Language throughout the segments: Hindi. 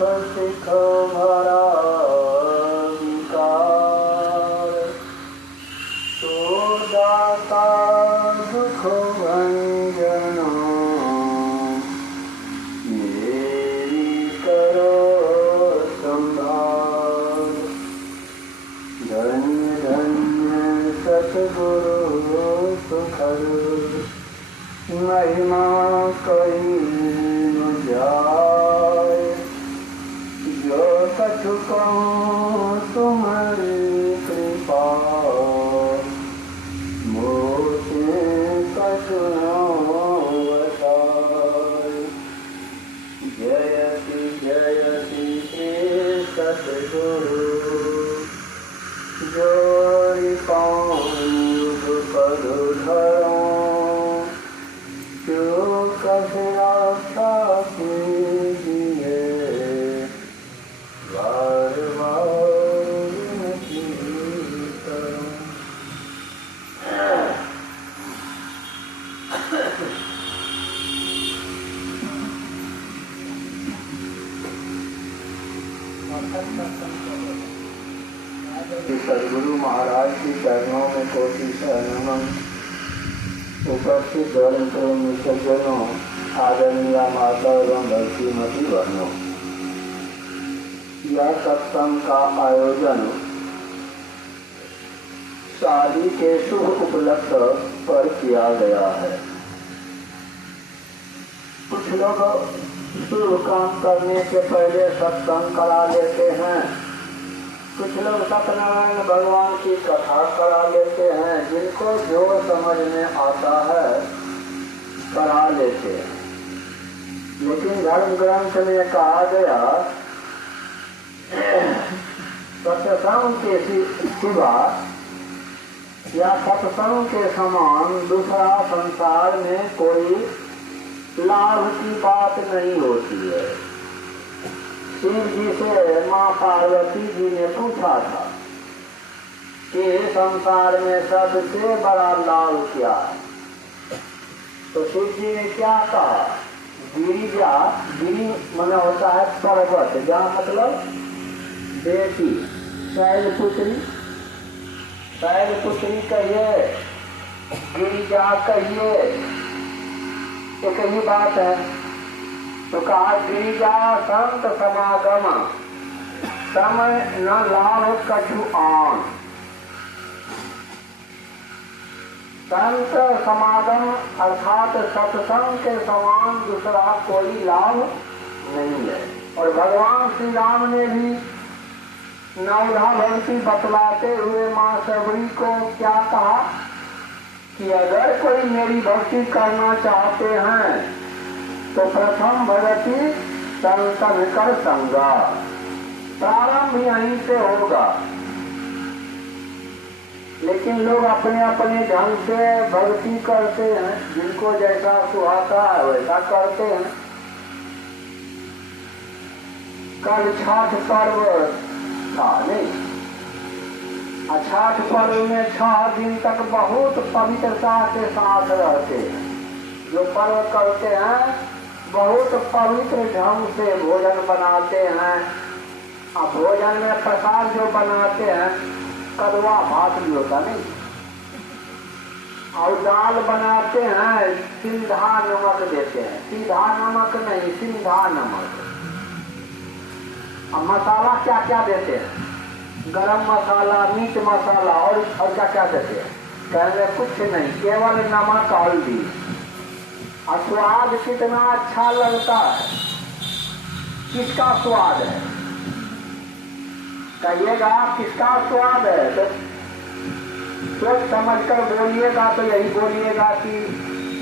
सिख भरा विकार, तो दाता दुख भंजन मेरी करो संभाल। धन्य धन्य सतगुरु सुखर, महिमा कही न जाए। जो कछु कहूँ तुम्हारी कृपा, मोते कछु न बताए। जयति जयति श्री सतगुरु, जोरि पाँव पद धरों। जो कभी आशा कीजिए, बार बार विनती करूं। सदगुरु महाराज के चरणों में कोटि शरणम। उपस्थित धर्मपुर सज्जनों, आदरणीय माता एवं भक्तिमती बहनों, यह सत्संग का आयोजन शादी के शुभ उपलक्ष्य पर किया गया है। कुछ लोग शुभ काम करने के पहले सत्संग करा लेते हैं, कुछ लोग सत्यनारायण भगवान की कथा करा लेते हैं। जिनको जो समझ में आता है करा लेते हैं, लेकिन धर्म ग्रंथ में कहा गया सत्संग के सिवा या सत्संग के समान दूसरा संसार में कोई लाभ की बात नहीं होती है। शिव जी से माँ पार्वती जी ने पूछा था कि संसार में सबसे बड़ा लाभ क्या है, तो शिव जी ने क्या कहा? गिरिजा, गिरि मन होता है पर्वत, जहाँ मतलब बेटी, शैलपुत्री, शैलपुत्री कहिए, गिरिजा कहिए, एक ही बात है। तो कहा गिरिजा संत समागम, समय न लाभ कछु आन। संत समागम अर्थात सत्संग के समान दूसरा कोई लाभ नहीं है। और भगवान श्री राम ने भी नवधा भक्ति बतलाते हुए माँ सबरी को क्या कहा कि अगर कोई मेरी भक्ति करना चाहते हैं तो प्रथम भगति संतन कर संगा। प्रारंभ यहीं से होगा, लेकिन लोग अपने अपने ढंग से भक्ति करते हैं, जिनको जैसा सुहाता है वैसा करते हैं। कल छठ पर्व था नहीं, छठ पर्व में 6 दिन तक बहुत पवित्रता के साथ रहते हैं। जो पर्व करते हैं बहुत पवित्र ढंग से भोजन बनाते हैं। अब भोजन में प्रसाद जो बनाते हैं, कड़वा भात भी होता नहीं, और दाल बनाते हैं, सिंधा नमक देते हैं, सीधा नमक नहीं, सिंधा नमक। अब मसाला क्या क्या देते हैं? गरम मसाला, मीट मसाला, और क्या क्या देते हैं? कहने कुछ नहीं, केवल नमक हल्दी। और स्वाद कितना अच्छा लगता है। किसका स्वाद है? कहिएगा किसका स्वाद है? तो सोच समझ कर बोलिएगा तो यही बोलिएगा कि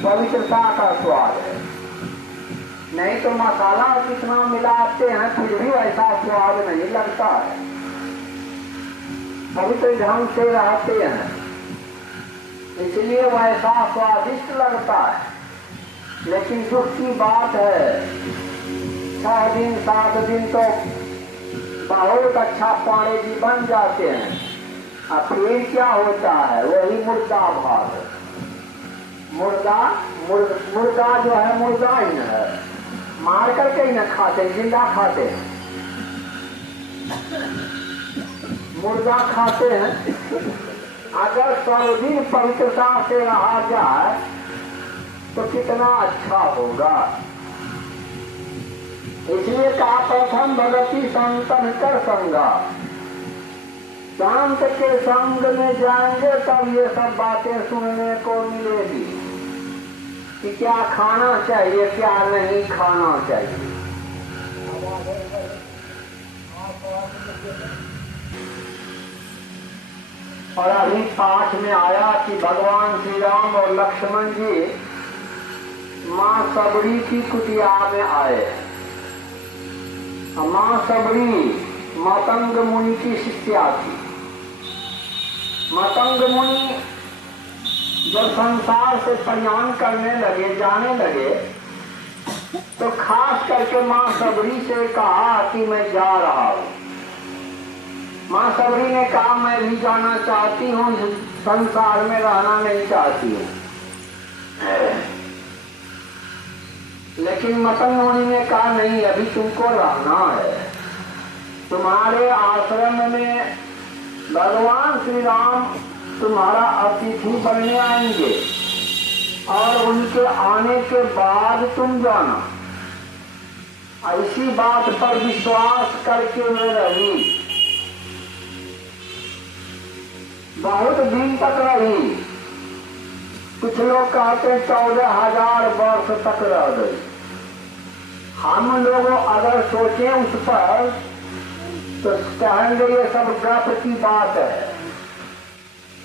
पवित्रता का स्वाद है। नहीं तो मसाला कितना मिलाते हैं फिर भी ऐसा स्वाद नहीं लगता है। पवित्र ढंग से रहते हैं इसलिए वैसा स्वादिष्ट लगता है। लेकिन दुख की बात है 6 दिन 7 दिन तो बहुत अच्छा पाड़े जी बन जाते हैं, और फिर क्या होता है? वही मुर्दा भात। मुर्दा जो है मुर्दा ही न है, मार करके ही न खाते, जिंदा खाते हैं। मुर्गा खाते हैं। अगर सर्वदिन पवित्रता से रहा जाए तो कितना अच्छा होगा। इसलिए कहा प्रथम भगति संतन कर संगा। संत के संग में जाएंगे तब ये सब बातें सुनने को मिलेगी कि क्या खाना चाहिए, क्या नहीं खाना चाहिए। और अभी पाठ में आया कि भगवान श्री राम और लक्ष्मण जी मां सबरी की कुटिया में आए। मां सबरी मतंग मुनि की शिष्या थी। मतंग मुनि जब संसार से प्रयाण करने लगे, जाने लगे, तो खास करके मां सबरी से कहा कि मैं जा रहा हूं। मां सबरी ने कहा मैं भी जाना चाहती हूं, संसार में रहना नहीं चाहती हूं। लेकिन मतंग मुनि ने कहा नहीं, अभी तुमको रहना है। तुम्हारे आश्रम में भगवान श्री राम तुम्हारा अतिथि बनने आएंगे और उनके आने के बाद तुम जाना। ऐसी बात पर विश्वास करके मैं रही, बहुत दिन तक रही। कुछ लोग कहते 14,000 वर्ष तक रह गई। हम लोग अगर सोचें उस पर तो कहेंगे ये सब गप की बात है।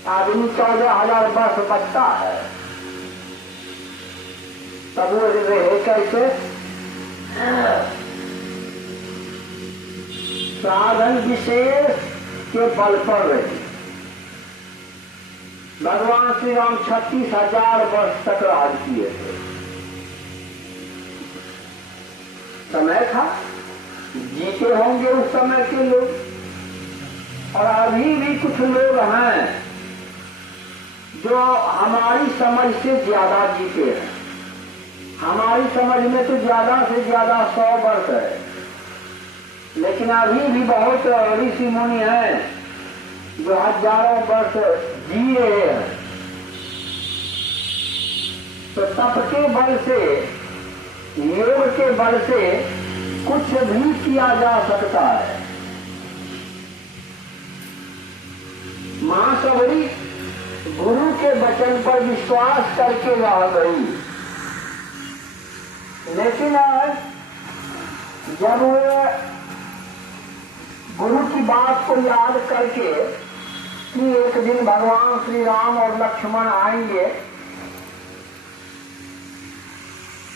आदमी 14,000 वर्ष बचता है, तब वो रहे कैसे? साधन विशेष के बल पर रहे। भगवान श्री राम 36,000 वर्ष तक राज किए थे। समय था, जीते होंगे उस समय के लोग। और अभी भी कुछ लोग हैं जो हमारी समझ से ज्यादा जीते हैं। हमारी समझ में तो ज्यादा से ज्यादा 100 वर्ष है, लेकिन अभी भी बहुत ऋषि मुनि हैं जो हजारों वर्ष जी रहे हैं। तो तप के बल से, योग के बल से कुछ भी किया जा सकता है। मां सबरी गुरु के वचन पर विश्वास करके रह गई, लेकिन जब वे गुरु की बात को याद करके कि एक दिन भगवान श्री राम और लक्ष्मण आएंगे,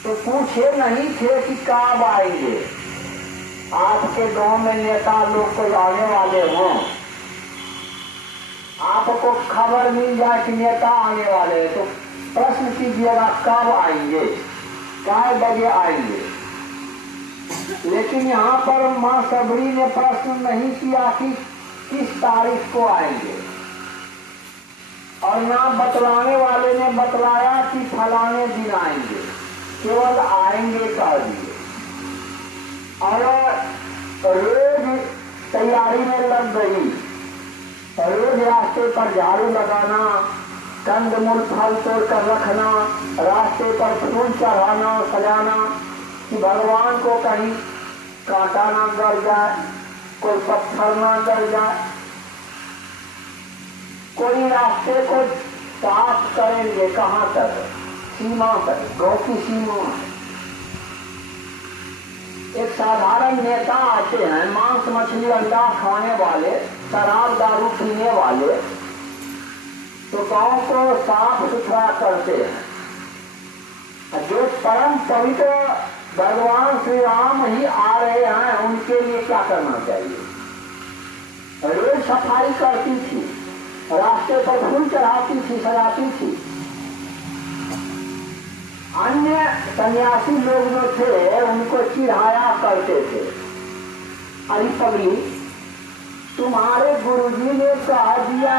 तो पूछे नहीं थे कि कब आएंगे। आपके गांव में नेता लोग कोई आने वाले हों, आपको खबर मिल जाए कि नेता आने वाले हैं, तो प्रश्न कीजिएगा कब आएंगे, काय बजे आएंगे। लेकिन यहाँ पर मां सबरी ने प्रश्न नहीं किया कि किस तारीख को आएंगे, और ना बतलाने वाले ने बतलाया कि फलाने दिन आएंगे, केवल आएंगे कह दिए। और रोज तैयारी में लग गई। रोज रास्ते पर झाड़ू लगाना, कंदमूल फल तोड़ कर रखना, रास्ते पर फूल चढ़ाना, सजाना कि भगवान को कहीं कांटा ना गड़ जाए, कोई पत्थर ना गड़ जाए। कोई रास्ते को साफ करेंगे कहाँ तक? सीमा तक, गौ की सीमा। एक साधारण नेता आते हैं, मांस मछली अंडा खाने वाले, शराब दारू पीने वाले, तो गांव को साफ सुथरा करते हैं। जो परम पवित्र भगवान श्री राम ही आ रहे हैं, उनके लिए क्या करना चाहिए? रोज सफाई करती थी, रास्ते पर फूल चढ़ाती थी, सजाती थी। अन्य सन्यासी लोग जो थे उनको चिढ़ाया करते थे, अरे पगली तुम्हारे गुरुजी ने कह दिया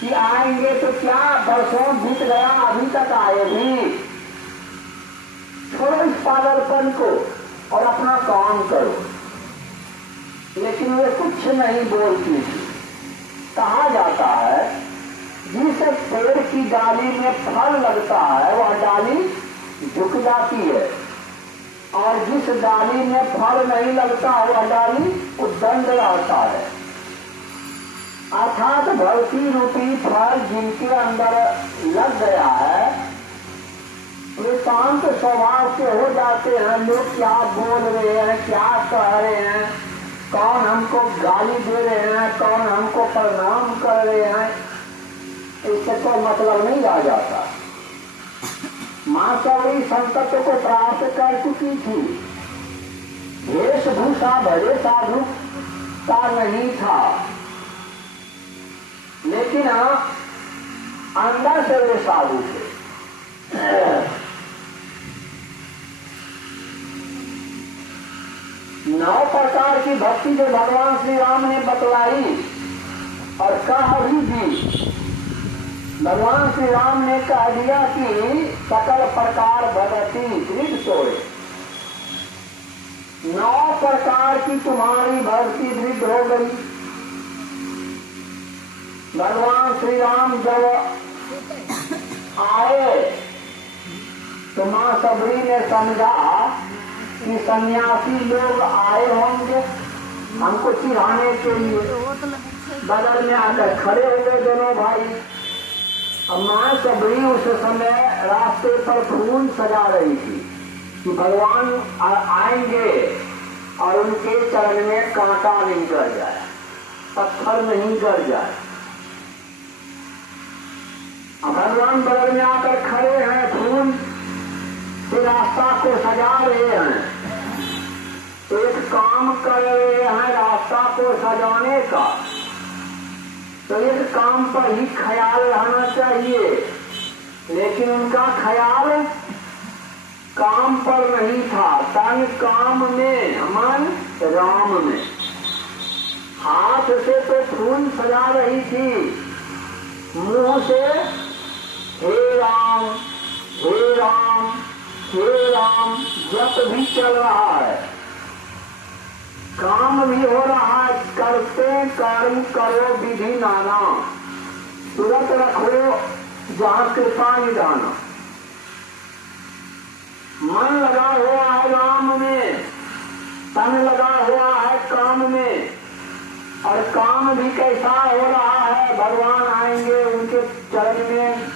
कि आएंगे, तो क्या बरसों बीत गया अभी तक आए भी? छोड़ो इस पागलपन को और अपना काम करो। इसलिए कुछ नहीं बोलती थी। कहा जाता है जिस पेड़ की डाली में फल लगता है वह डाली झुक जाती है, और जिस डाली में फल नहीं लगता वह डाली उद्दंड रहता है। अर्थात भक्ति रूपी फल जिनके अंदर लग गया है वे शांत स्वभाव के हो जाते हैं। लोग क्या बोल रहे हैं, क्या कह रहे हैं, कौन हमको गाली दे रहे हैं, कौन हमको प्रणाम कर रहे हैं, इससे कोई मतलब नहीं आ जाता। माँ सबरी संतत्व को प्राप्त कर चुकी थी। वेशभूषा भले साधु का नहीं था, लेकिन अंदर से वे साधु थे। 9 प्रकार की भक्ति जो भगवान श्री राम ने बतलाई और कह भी दी। भगवान श्री राम ने कह दिया कि सकल प्रकार भगति दृढ़ सोए। 9 प्रकार की तुम्हारी भक्ति दृढ़ हो गई। भगवान श्री राम जब आए तो माँ सबरी ने समझा कि सन्यासी लोग आए होंगे हमको चिढ़ाने के लिए। बगल में आकर खड़े हो गए दोनों भाई। अब माँ सबरी उस समय रास्ते पर फूल सजा रही थी कि भगवान आएंगे और उनके चरण में कांटा नहीं गिर जाए, पत्थर नहीं गिर जाए। अब भगवान बगल में आकर खड़े हैं, फूल से रास्ता को सजा रहे हैं। एक काम कर रहे हैं रास्ता को सजाने का, तो एक काम पर ही ख्याल रहना चाहिए, लेकिन उनका ख्याल काम पर नहीं था। तन काम में, मन राम में। हाथ से तो फूल सजा रही थी, मुंह से हे राम हे राम हे राम जप भी चल रहा है, काम भी हो रहा है। करते कर्म करो विधि नाना, तुरंत रखो जहाँ कृपा निधाना। मन लगा हुआ है राम में, तन लगा हुआ है काम में, और काम भी कैसा हो रहा है, भगवान आएंगे उनके चरण में,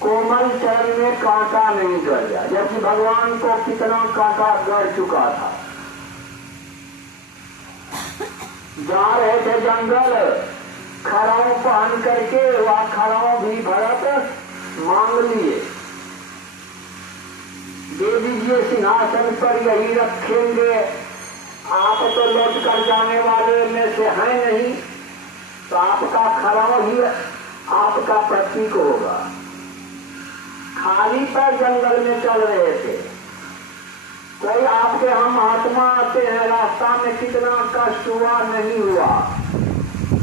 कोमल चरण में कांटा नहीं गिर जाए। जबकि भगवान को कितना कांटा गिर चुका था। जा रहे थे जंगल, खड़ाऊ पहन करके, वह खड़ाऊ भी भरत मांग लिए, दे दीजिए सिंहासन पर यही रखेंगे, आप तो लौट कर जाने वाले में से हैं नहीं, तो आपका खड़ाऊ ही आपका प्रतीक होगा। खाली पैर जंगल में चल रहे थे, कोई आपके हम महात्मा आते हैं, रास्ता में कितना कष्ट हुआ नहीं हुआ,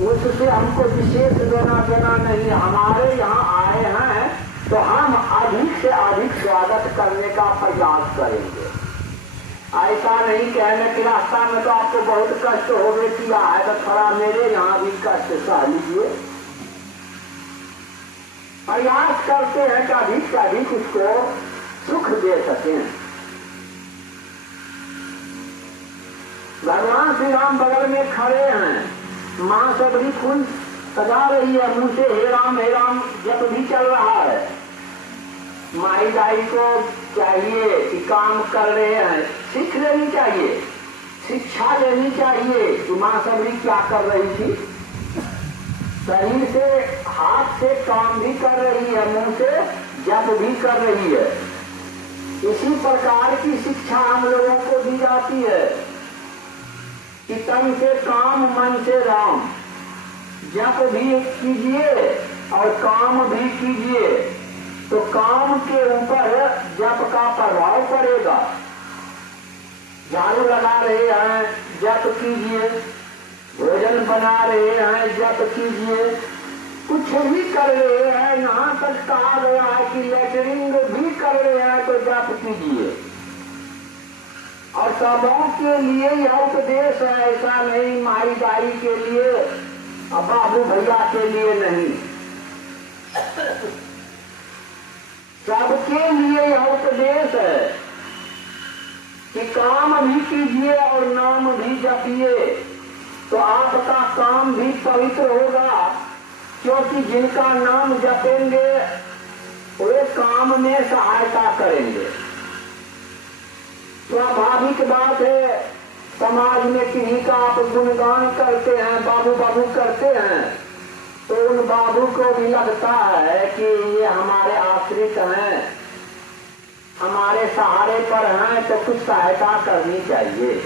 उससे हमको विशेष देना नहीं। हमारे यहाँ आए हैं तो हम अधिक से अधिक स्वागत करने का प्रयास करेंगे। ऐसा नहीं कहने कि रास्ता में तो आपको बहुत कष्ट हो गए किया है, तो थोड़ा मेरे यहाँ भी कष्ट सह लीजिए। प्रयास करते हैं कि अधिक से अधिक उसको सुख दे सकें। भगवान श्री राम बगल में खड़े हैं, माँ सबरी फूल सजा रही है, मुंह से हे राम जप भी चल रहा है। माई दाई को चाहिए कि काम कर रहे हैं, सीख लेनी चाहिए, शिक्षा लेनी चाहिए कि माँ सबरी क्या कर रही थी। शरीर से, हाथ से काम भी कर रही है, मुंह से जप भी कर रही है। इसी प्रकार की शिक्षा हम लोगों को दी जाती है कि तन से काम, मन से राम, जप भी कीजिए और काम भी कीजिए, तो काम के ऊपर जप का प्रभाव पड़ेगा। झाड़ू लगा रहे हैं, जप कीजिए, भोजन बना रहे हैं, जप कीजिए, कुछ भी कर रहे हैं, यहाँ तक कहा गया है कि लेटरिंग भी कर रहे हैं तो जप कीजिए। और सबों के लिए यह उपदेश है, ऐसा नहीं माई दाई के लिए और बाबू भैया के लिए नहीं, सबके लिए यह उपदेश है कि काम भी कीजिए और नाम भी जपिए, तो आपका काम भी पवित्र होगा, क्योंकि जिनका नाम जपेंगे वे काम में सहायता करेंगे। स्वाभाविक बात है, समाज में किन्हीं का आप गुणगान करते हैं, बाबू बाबू करते हैं, तो उन बाबू को भी लगता है कि ये हमारे आश्रित हैं, हमारे सहारे पर हैं, तो कुछ सहायता करनी चाहिए।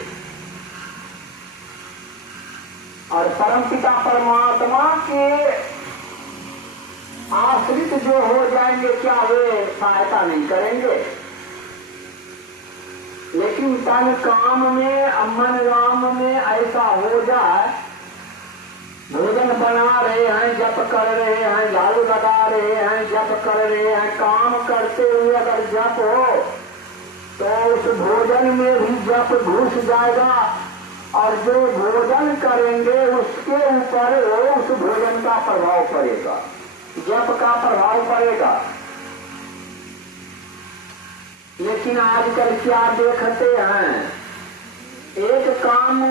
और परमपिता परमात्मा के आश्रित जो हो जाएंगे, क्या वे सहायता नहीं करेंगे? लेकिन तन काम में, मन राम में ऐसा हो जाए, भोजन बना रहे हैं, जप कर रहे हैं, झाड़ू लगा रहे हैं, जप कर रहे हैं, काम करते हुए अगर जप हो तो उस भोजन में भी जप घुस जाएगा, और जो भोजन करेंगे उसके ऊपर उस भोजन का प्रभाव पड़ेगा, जप का प्रभाव पड़ेगा। लेकिन आजकल क्या देखते हैं, एक काम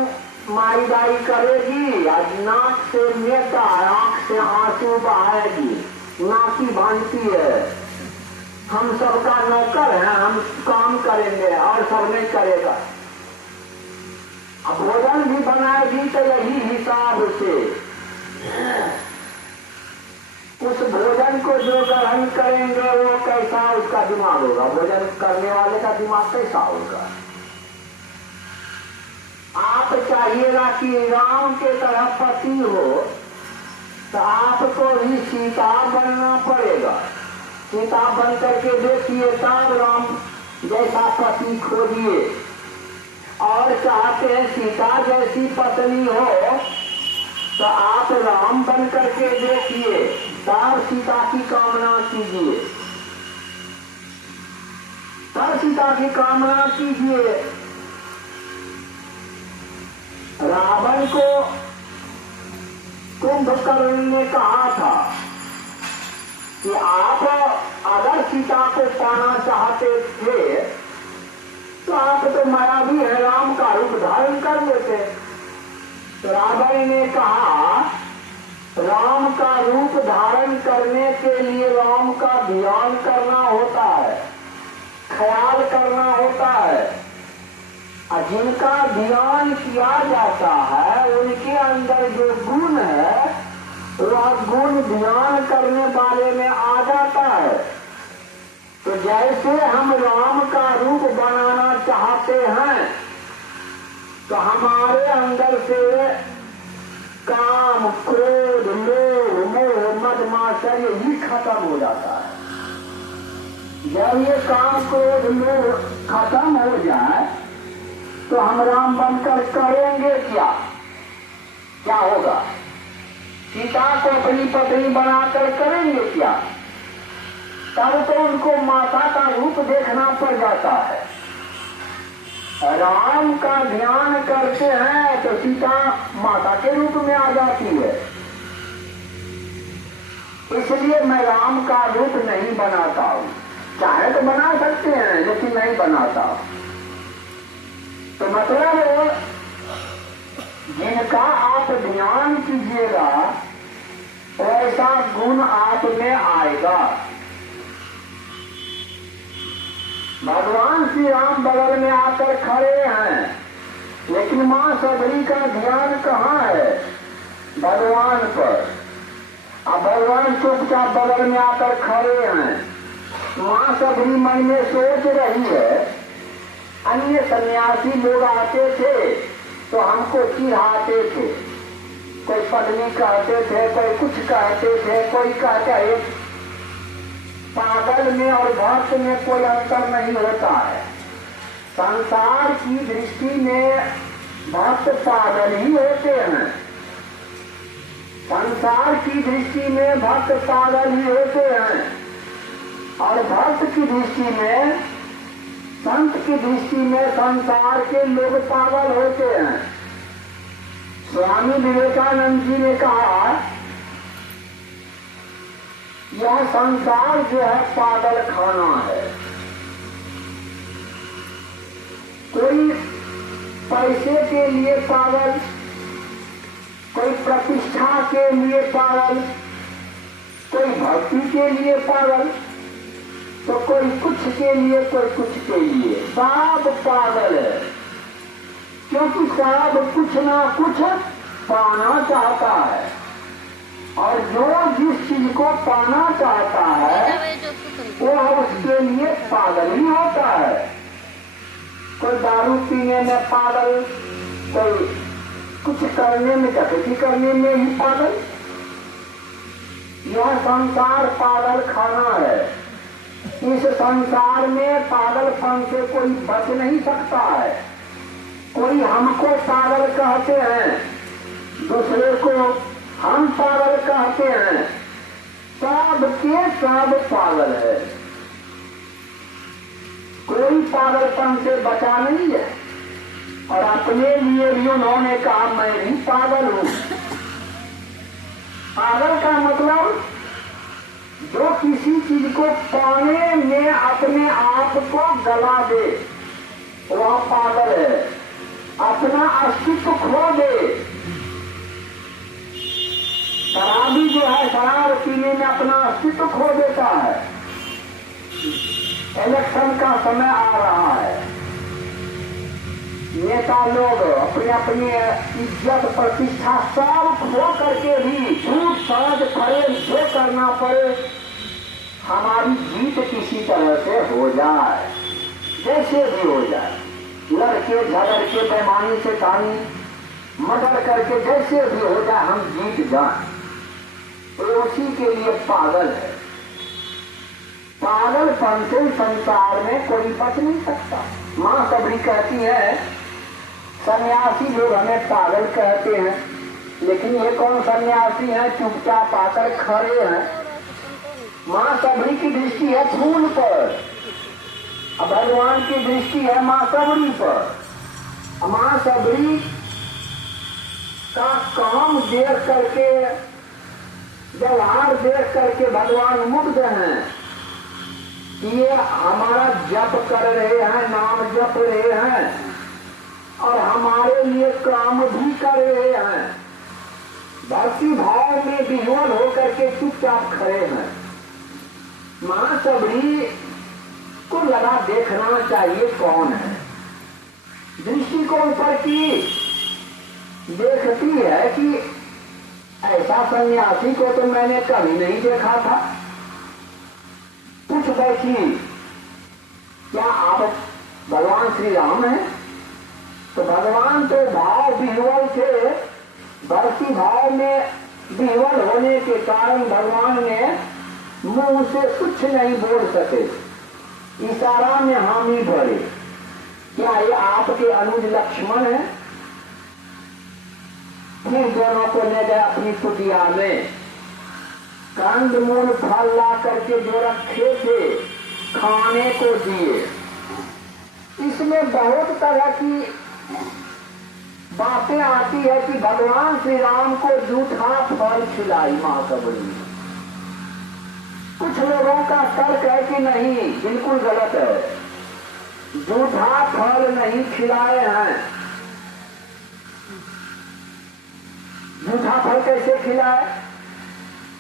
माई दाई करेगी, आज नाक से नेता, आंख से आंसू बहाएगी, नाकी बांधती है, हम सबका नौकर हैं, हम काम करेंगे और सब नहीं करेगा। अब भोजन भी बनाएगी तो यही हिसाब से, उस भोजन को जो ग्रहण करेंगे वो कैसा उसका दिमाग होगा, भोजन करने वाले का दिमाग कैसा होगा। आप चाहिएगा कि राम के तरह पति हो, तो आपको भी सीता बनना पड़ेगा। सीता बन करके देखिए, तब राम जैसा पति खोजिए। और चाहते हैं सीता जैसी पत्नी हो, तो आप राम बन करके देखिए, तब सीता की कामना कीजिए, तब सीता की कामना कीजिए। रावण को कुंभकर्ण ने कहा था कि आप अगर सीता को पाना चाहते थे तो आप तो मायावी है, राम का रूप धारण कर लेते। तो रावण ने कहा, राम का रूप धारण करने के लिए राम का ध्यान करना होता है, ख्याल करना होता है, और जिनका ध्यान किया जाता है उनके अंदर जो गुण है वह गुण ध्यान करने वाले में आ जाता है। तो जैसे हम राम का रूप बनाना चाहते हैं, तो हमारे अंदर से काम, क्रोध, लोभ, मोह, मद, मात्सर्य ही खत्म हो जाता है। जब ये काम, क्रोध, लोभ खत्म हो जाए तो हम राम बनकर करेंगे क्या? क्या होगा? सीता को अपनी पत्नी बनाकर करेंगे क्या? तब तो उनको माता का रूप देखना पड़ जाता है। राम का ध्यान करते हैं तो सीता माता के रूप में आ जाती है। इसलिए मैं राम का रूप नहीं बनाता हूं, चाहे तो बना सकते हैं लेकिन नहीं बनाता। तो मतलब जिनका आप ध्यान कीजिएगा ऐसा गुण आप में आएगा। भगवान श्री राम बगल में आकर खड़े हैं, लेकिन मां सबरी का ध्यान कहाँ है? भगवान पर। अब भगवान चुपचाप बगल में आकर खड़े हैं, मां सबरी मन में सोच रही है। अन्य सन्यासी लोग आते थे तो हमको चिढ़ाते थे, कोई पत्नी कहते थे, कोई कुछ कहते थे, कोई कहता है। पागल में और भक्त में कोई अंतर नहीं होता है। संसार की दृष्टि में भक्त पागल ही होते हैं, संसार की दृष्टि में भक्त पागल ही होते हैं, और भक्त की दृष्टि में संत की दृष्टि में संसार के लोग पागल होते हैं। स्वामी विवेकानंद जी ने कहा यह संसार जो है पागल खाना है। कोई पैसे के लिए पागल, कोई प्रतिष्ठा के लिए पागल, कोई भक्ति के लिए पागल, तो कोई कुछ के लिए, कोई कुछ के लिए, सब पागल है। क्योंकि सब कुछ ना कुछ पाना चाहता है, और जो जिस चीज को पाना चाहता है वो उसके लिए पागल ही होता है। कोई दारू पीने में पागल, कोई कुछ करने में, डकैती करने में ही पागल। यह संसार पागल खाना है। इस संसार में पागलपन से कोई बच नहीं सकता है। कोई हमको पागल कहते हैं, दूसरे को हम पागल कहते हैं, सब के सब पागल है। कोई पागलपन से बचा नहीं है। और अपने लिए भी उन्होंने कहा मैं भी पागल हूं। पागल का मतलब जो किसी चीज को पाने में अपने आप को गला दे, वह पागल है। अपना अस्तित्व खो दे। शराबी जो है शराब पीने में अपना अस्तित्व खो देता है। इलेक्शन का समय आ रहा है, नेता लोग अपनी अपनी इज्जत प्रतिष्ठा सब खो करके भी झूठ साज पड़े, जो करना पड़े, हमारी जीत किसी तरह से हो जाए, जैसे भी हो जाए, लड़के झगड़ के बेमानी से तानी मर्डर करके जैसे भी हो जाए हम जीत जाए, तो उसी के लिए पागल है। पागलपन से संसार में कोई बच नहीं सकता। माँ सबरी कहती है सन्यासी लोग हमें पागल कहते हैं, लेकिन ये कौन सन्यासी है चुपचाप आकर खड़े हैं। माँ सबरी की दृष्टि है फूल पर, भगवान की दृष्टि है माँ सबरी पर। माँ सबरी का काम देख करके, व्यवहार देख करके भगवान मुग्ध हैं। ये हमारा जप कर रहे हैं, नाम जप रहे हैं, और हमारे लिए काम भी कर रहे हैं। भक्ति भाव में विह्वल होकर के चुपचाप खड़े हैं। माँ सबरी को लगा देखना चाहिए कौन है। दृष्टिकोण पर की देखती है कि ऐसा सन्यासी को तो मैंने कभी नहीं देखा था। पूछ बैठी क्या आप भगवान श्री राम हैं? तो भगवान तो भाव विह्वल थे, भक्ति भाव में विह्वल होने के कारण भगवान ने मुंह से कुछ नहीं बोल सके, इशारा में हामी भरे। क्या ये आपके अनुज लक्ष्मण है? फिर दोनों को ले गए अपनी कुटिया में, कंद मूल फल ला करके जो रखे थे खाने को दिए। इसमें बहुत तरह की बातें आती है कि भगवान श्री राम को जूठा फल खिलाई माँ सबरी ने। कुछ लोगों का तर्क है कि नहीं, बिल्कुल गलत है, जूठा फल नहीं खिलाए हैं। जूठा फल कैसे खिलाए?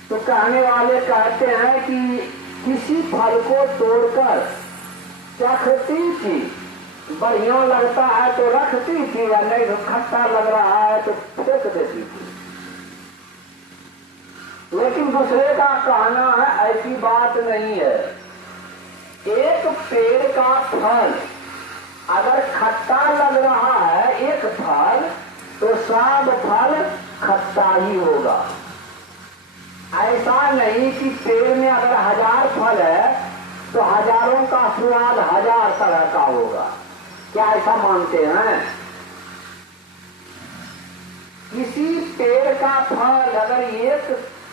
तो कहने वाले कहते हैं कि किसी फल को तोड़कर चखती थी, बढ़िया लगता है तो रखती थी, या नहीं खट्टा लग रहा है तो फेंक देती थी। लेकिन दूसरे का कहना है ऐसी बात नहीं है। एक पेड़ का फल अगर खट्टा लग रहा है, एक फल, तो सब फल खट्टा ही होगा। ऐसा नहीं कि पेड़ में अगर 1000 फल है तो हजारों का स्वाद 1000 तरह का होगा। क्या ऐसा मानते हैं? किसी पेड़ का फल अगर एक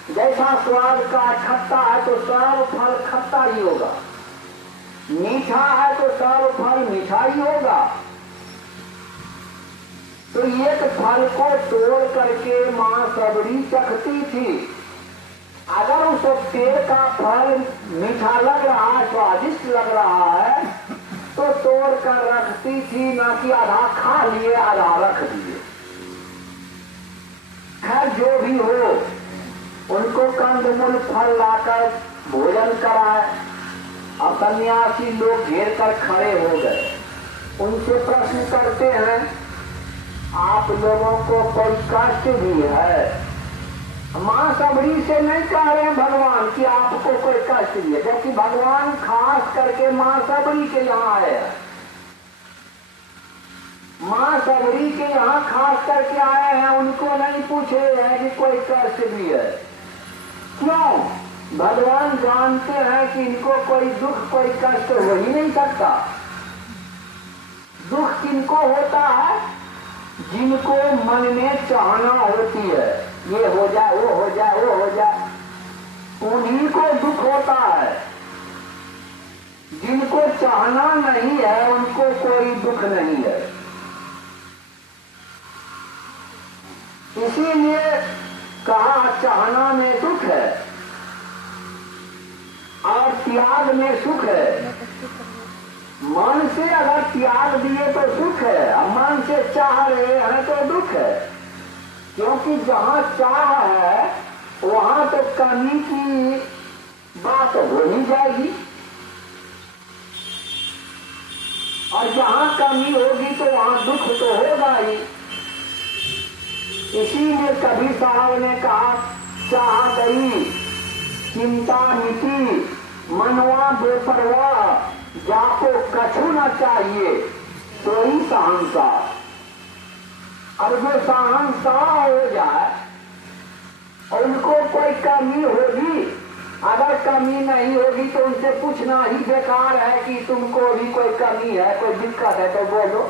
जैसा स्वाद का खट्टा है तो सब फल खट्टा ही होगा। मीठा है तो सब फल मीठा ही होगा। तो एक फल को तोड़ करके मां सबरी चखती थी। अगर उस पेड़ का फल मीठा लग रहा है, स्वादिष्ट लग रहा है, तो तोड़ कर रखती थी, ना कि आधा खा लिए आधा रख दिए। खैर जो भी हो, उनको कंदमूल फल लाकर भोजन कराए। अब सन्यासी लोग घेर कर खड़े हो गए। उनसे प्रश्न करते हैं, आप लोगों को कोई कष्ट भी है? मां सबरी से नहीं कह रहे हैं भगवान कि आपको कोई कष्ट भी है, क्योंकि भगवान खास करके मां सबरी के यहाँ आए हैं। मां सबरी के यहाँ खास करके आए हैं, उनको नहीं पूछे हैं कि कोई कष्ट भी है। क्यों? भगवान जानते हैं कि इनको कोई दुख कोई कष्ट हो ही नहीं सकता। दुख किनको होता है? जिनको मन में चाहना होती है, ये हो जाए, वो हो जाए, वो हो जाए, उन्हीं को दुख होता है। जिनको चाहना नहीं है उनको कोई दुख नहीं है। इसीलिए कहा चाहना में दुख है और त्याग में सुख है। मन से अगर त्याग दिए तो सुख है, और मन से चाह रहे हैं तो दुख है। क्योंकि जहाँ चाह है वहाँ तो कमी की बात हो ही जाएगी, और जहाँ कमी होगी तो वहाँ दुख तो होगा ही। इसीलिए कबीर साहब ने कहा, चाह गई चिंता मिटी मनवा बेपरवाह, जाको कछु न चाहिए तो ही शहंशाह। अब जो शहंशाह हो जाए और उनको कोई कमी होगी, अगर कमी नहीं होगी तो उनसे पूछना ही बेकार है कि तुमको भी कोई कमी है, कोई दिक्कत है तो बोलो।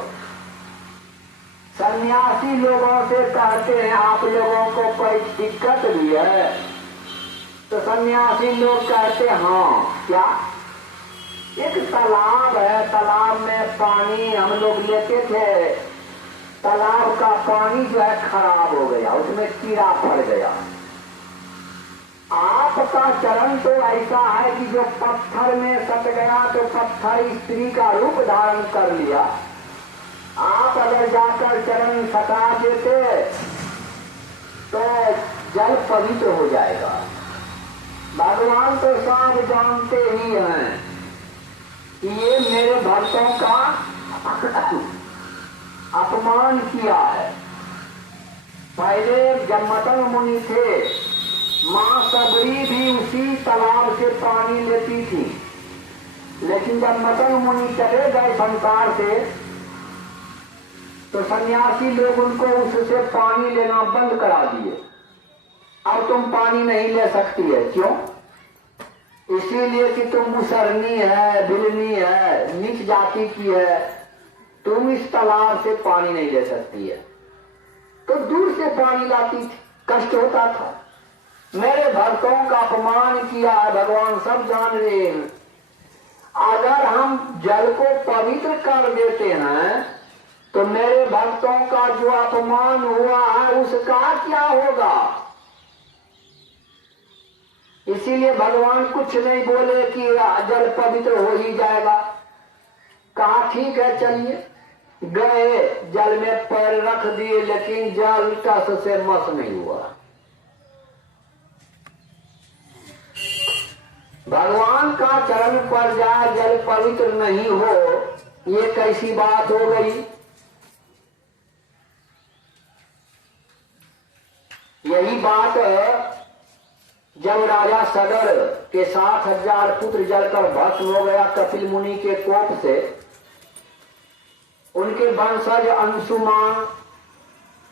सन्यासी लोगों से कहते हैं आप लोगों को कोई दिक्कत भी है, तो सन्यासी लोग कहते हैं हाँ क्या? एक तालाब है, तालाब में पानी हम लोग लेते थे, तालाब का पानी जो है खराब हो गया, उसमें कीड़ा पड़ गया। आपका चरण तो ऐसा है कि जो पत्थर में सट गया तो पत्थर स्त्री का रूप धारण कर लिया। आप अगर जाकर चरण सटा देते तो जल पवित्र हो जाएगा। भगवान तो सब जानते ही हैं कि ये मेरे भक्तों का अपमान किया है। पहले जब मतंग मुनि थे, मां सबरी भी उसी तालाब से पानी लेती थी, लेकिन जब मतंग मुनि चले गए संसार से तो सन्यासी लोग उनको उससे पानी लेना बंद करा दिए। अब तुम पानी नहीं ले सकती है। क्यों? इसीलिए कि तुम मुसरनी है, बिलनी है, नीच जाति की है, तुम इस तालाब से पानी नहीं ले सकती है। तो दूर से पानी लाती थी, कष्ट होता था। मेरे भक्तों का अपमान किया है, भगवान सब जान रहे हैं। अगर हम जल को पवित्र कर देते हैं तो मेरे भक्तों का जो अपमान हुआ है उसका क्या होगा? इसीलिए भगवान कुछ नहीं बोले कि जल पवित्र हो ही जाएगा। कहा ठीक है चलिए, गए जल में पैर रख दिए, लेकिन जल टस से मस नहीं हुआ। भगवान का चरण पर जाए जल पवित्र नहीं हो, ये कैसी बात हो गई? यही बात जब राजा सगर के 7,000 पुत्र जलकर भस्म हो गया कपिल मुनि के कोप से, उनके वंशज अंशुमान,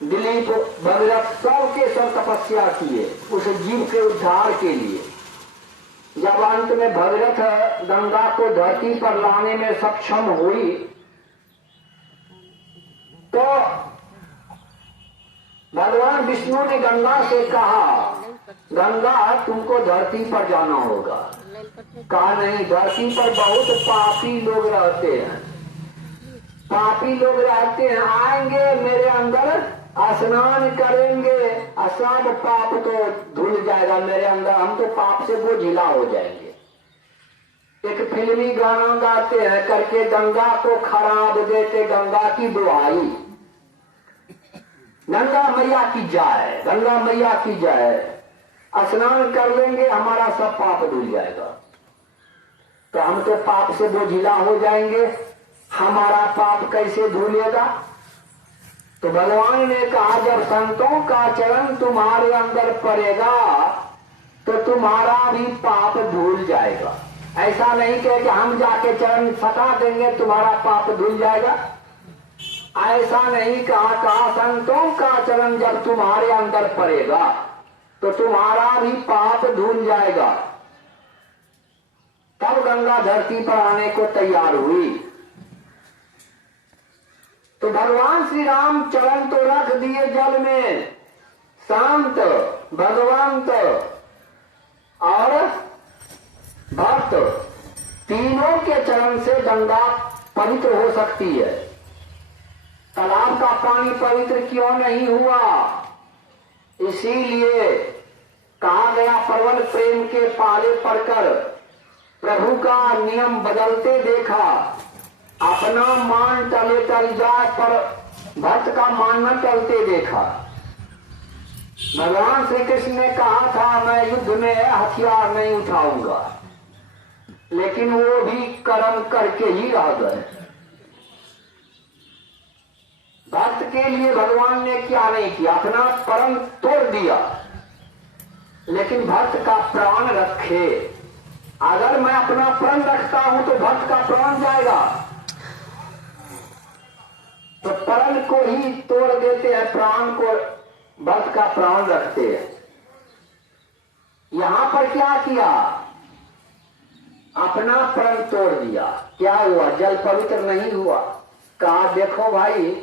दिलीप, भगीरथ सबके सब तपस्या किए उस जीव के उद्धार के लिए। जब अंत में भगीरथ गंगा को धरती पर लाने में सक्षम हुई तो भगवान विष्णु ने गंगा से कहा, गंगा तुमको धरती पर जाना होगा। कहा नहीं, धरती पर बहुत पापी लोग रहते हैं, पापी लोग रहते हैं, आएंगे मेरे अंदर स्नान करेंगे, सब पाप तो धुल जाएगा मेरे अंदर, हम तो पाप से बोझिला हो जाएंगे। एक फिल्मी गाना गाते हैं करके गंगा को खराब देते, गंगा की दुआई, गंगा मैया की जाए, गंगा मैया की जाए, स्नान कर लेंगे हमारा सब पाप धुल जाएगा। तो हम तो पाप से बोझिला हो जाएंगे, हमारा पाप कैसे धुलेगा? तो भगवान ने कहा जब संतों का चरण तुम्हारे अंदर पड़ेगा तो तुम्हारा भी पाप धुल जाएगा। ऐसा नहीं कहे कि हम जाके चरण सटा देंगे तुम्हारा पाप धुल जाएगा, ऐसा नहीं कहा। कहा संतों का चरण जब तुम्हारे अंदर पड़ेगा तो तुम्हारा भी पाप धुल जाएगा। तब गंगा धरती पर आने को तैयार हुई। तो भगवान श्री राम चरण तो रख दिए जल में, शांत भगवंत और भक्त तीनों के चरण से गंगा पवित्र हो सकती है। तालाब का पानी पवित्र क्यों नहीं हुआ? इसीलिए कहा गया प्रबल प्रेम के पाले पड़कर प्रभु का नियम बदलते देखा, अपना मान टले टल जाए पर भक्त का मान न टलते देखा। भगवान श्री कृष्ण ने कहा था मैं युद्ध में हथियार नहीं उठाऊंगा, लेकिन वो भी कर्म करके ही रह गए। भक्त के लिए भगवान ने क्या नहीं किया, अपना परम तोड़ दिया, लेकिन भक्त का प्राण रखे। अगर मैं अपना प्राण रखता हूं तो भक्त का प्राण जाएगा, तो प्राण को ही तोड़ देते हैं, प्राण को भक्त का प्राण रखते हैं। यहां पर क्या किया? अपना प्राण तोड़ दिया। क्या हुआ? जल पवित्र नहीं हुआ। कहा देखो भाई,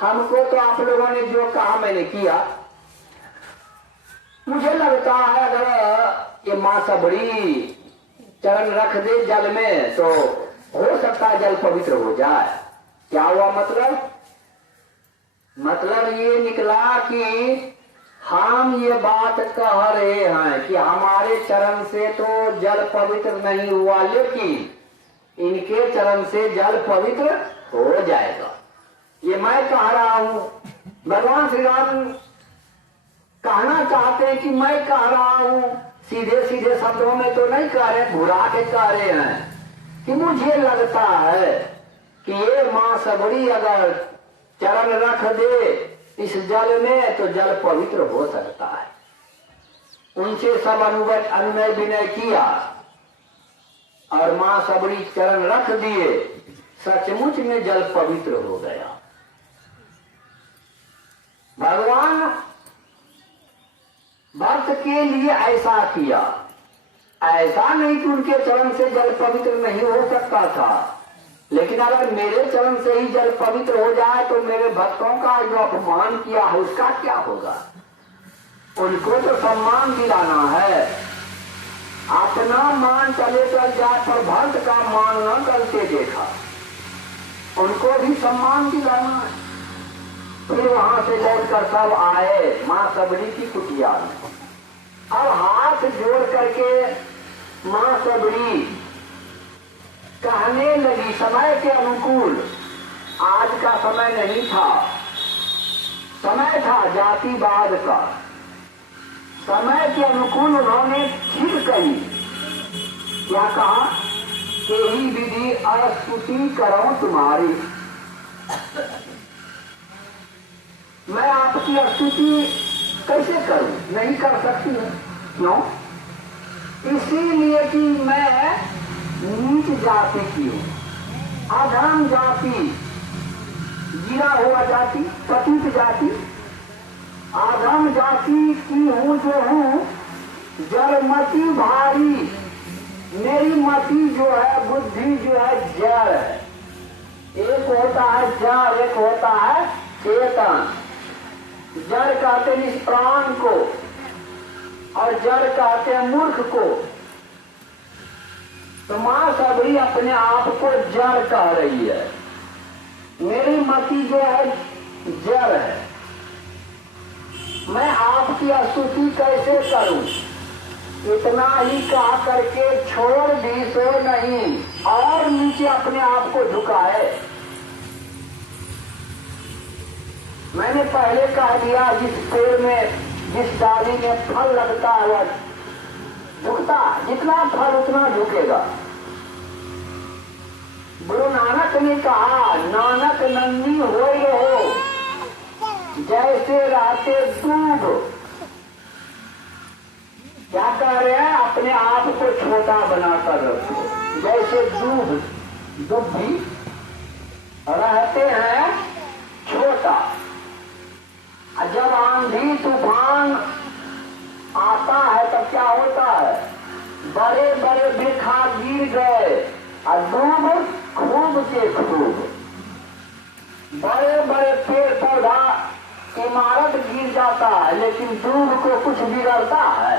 हमको तो आप लोगों ने जो कहा मैंने किया, मुझे लगता है अगर ये मां सबड़ी चरण रख दे जल में तो हो सकता है जल पवित्र हो जाए। क्या हुआ मतलब? मतलब ये निकला कि हम ये बात कह रहे हैं कि हमारे चरण से तो जल पवित्र नहीं हुआ, लेकिन इनके चरण से जल पवित्र हो जाएगा। ये मैं कह रहा हूं। भगवान श्री राम कहना चाहते हैं कि मैं कह रहा हूं, सीधे सीधे शब्दों में तो नहीं कह रहे, घुरा के कह रहे हैं कि मुझे लगता है कि ये मां सबड़ी अगर चरण रख दे इस जल में तो जल पवित्र हो सकता है। उनसे सब अनुनय विनय किया और मां सबड़ी चरण रख दिए, सचमुच में जल पवित्र हो गया। भगवान भक्त के लिए ऐसा किया, ऐसा नहीं कि उनके चरण से जल पवित्र नहीं हो सकता था, लेकिन अगर मेरे चरण से ही जल पवित्र हो जाए तो मेरे भक्तों का जो अपमान किया है उसका क्या होगा? उनको तो सम्मान दिलाना है। अपना मान चले चल जाए पर भक्त का मान न करते देखा, उनको भी सम्मान दिलाना है। फिर वहां से लौटकर सब आए मां सबड़ी की कुटिया में। अब हाथ जोड़ करके मां सबड़ी कहने लगी, समय के अनुकूल, आज का समय नहीं था, समय था जातिवाद का। समय के अनुकूल उन्होंने ठीक कही। क्या कहा? कि ही विधि अस्तुति करो तुम्हारी, मैं आपकी स्तुति कैसे करूं? नहीं कर सकती हूं। क्यों? इसीलिए कि मैं नीच जाति की हूं, अधम जाति, गिरा हुआ जाति, पतित जाति, अधम जाति की हूं जो हूं, जड़मति भारी। मेरी मति जो है, बुद्धि जो है जड़ है। एक होता है जड़, एक होता है चेतन। जड़ कहते हैं इस प्राण को, और जड़ कहते हैं मूर्ख को। तो माँ सबरी अपने आप को जड़ कह रही है। मेरी मति जो है जड़ है, मैं आपकी स्तुति कैसे करूं? इतना ही कहा करके छोड़ दी तो नहीं, और नीचे अपने आप को झुकाए। मैंने पहले कह दिया, जिस पेड़ में जिस डाली में फल लगता है झुकता, जितना फल उतना झुकेगा। गुरु नानक ने कहा, नानक नन्ही होई रहो जैसे रहते दूब। क्या कह रहे हैं? अपने आप को छोटा बनाकर रखो, जैसे दूब। दूब भी रहते हैं छोटा। जब आंधी तूफान आता है तब क्या होता है? बड़े बड़े वृक्ष गिर गए और दूब खूब के खूब। बड़े बड़े पेड़ पौधा इमारत गिर जाता है, लेकिन दूब को कुछ बिगड़ता है?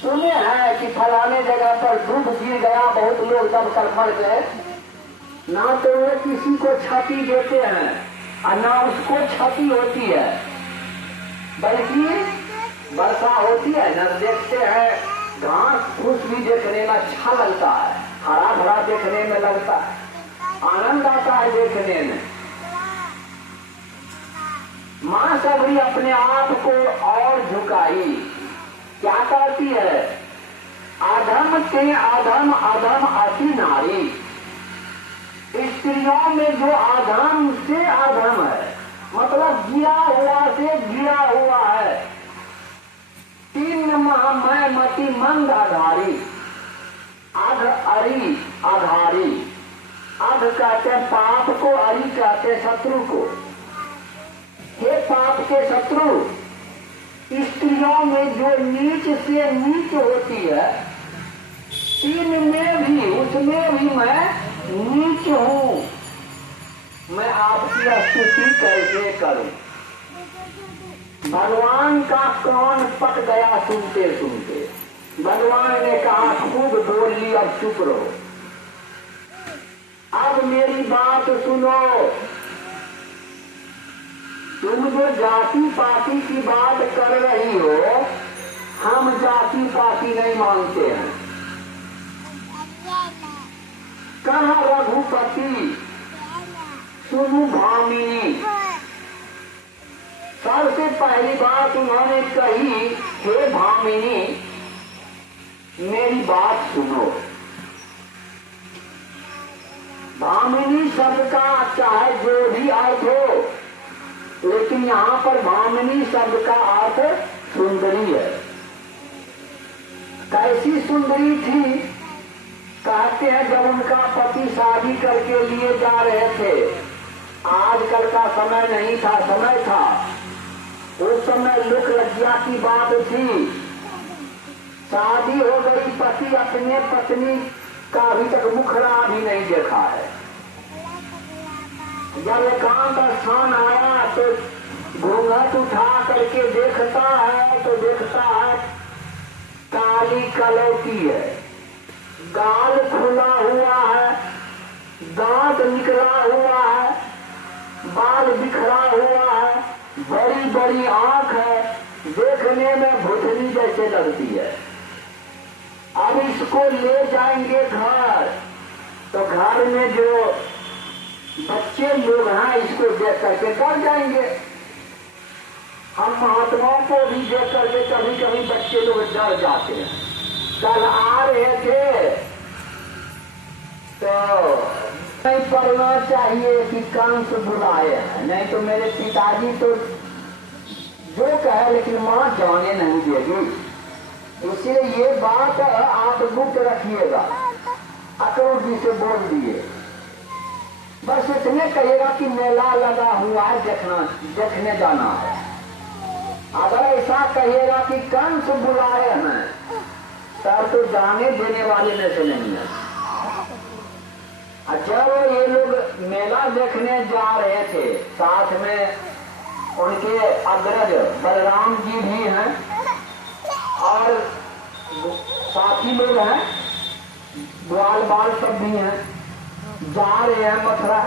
सुने हैं कि फलाने जगह पर दूब गिर गया, बहुत लोग दब कर मर गए। ना तो वो किसी को क्षति देते हैं और ना उसको क्षति होती है, बल्कि वर्षा होती है। न देखते हैं घास फूस भी देखने में अच्छा लगता है, हरा भरा देखने में लगता है, आनंद आता है देखने में। माँ सबरी अपने आप को और झुकाई। क्या कहती है? अधम के अधम अधम अति नारी। स्त्रियों में जो अधम से अधम है, मतलब गिरा हुआ से गिरा हुआ है। तीन माह मैं मति मंद आधारी। अध अरि आधारी। अध कहते पाप को, अरि कहते शत्रु को। हे पाप के शत्रु, स्त्रियों में जो नीच से नीच होती है, तीन में भी, उसमें भी मैं नीच हूं। मैं आपकी स्तुति कैसे करूं? भगवान का कान पक गया सुनते सुनते। भगवान ने कहा, खूब बोल ली, अब चुप रहो। अब मेरी बात सुनो। तुम जो जाति पाति की बात कर रही हो, हम जाति पाति नहीं मानते हैं। कहा रघुपति सुनु भामिनी। सबसे पहली बात उन्होंने कही, हे भामिनी मेरी बात सुनो। भामिनी शब्द का चाहे जो भी अर्थ हो, लेकिन यहाँ पर भामिनी शब्द का अर्थ सुंदरी है। कैसी सुंदरी थी? कहते हैं जब उनका पति शादी करके लिए जा रहे थे, आजकल का समय नहीं था, समय था, उस समय लुक लज्जा की बात थी। शादी हो गई, पति अपने पत्नी का अभी तक मुखरा भी नहीं देखा है। जब एकांत स्थान आया तो घूंघट उठा करके देखता है तो देखता है काली कलौटी है, गाल खुला हुआ है, दांत निकला हुआ है, बाल बिखरा हुआ है, बड़ी बड़ी आंख है, देखने में भुतनी जैसे लगती है। अब इसको ले जाएंगे घर, तो घर में जो बच्चे लोग हैं इसको देख करके डर जाएंगे। हम महात्माओं को भी देख करके कभी कभी बच्चे लोग डर जाते हैं। कल आ रहे थे तो नहीं पढ़ना चाहिए कि कंस बुलाए हैं, नहीं तो मेरे पिताजी तो जो कहे, लेकिन माँ जाने नहीं देगी। इसलिए ये बात आप गुप्त रखिएगा। अक्रूर जी से बोल दिए, बस इतने कहिएगा कि मेला लगा हुआ है, देखने जाना है। अगर ऐसा कहिएगा कि कंस बुलाए हैं, तब तो जाने देने वाले में से नहीं है। जब ये लोग मेला देखने जा रहे थे, साथ में उनके अग्रज बलराम जी भी हैं और साथी लोग हैं, ग्वाल बाल सब भी हैं, जा रहे हैं मथुरा।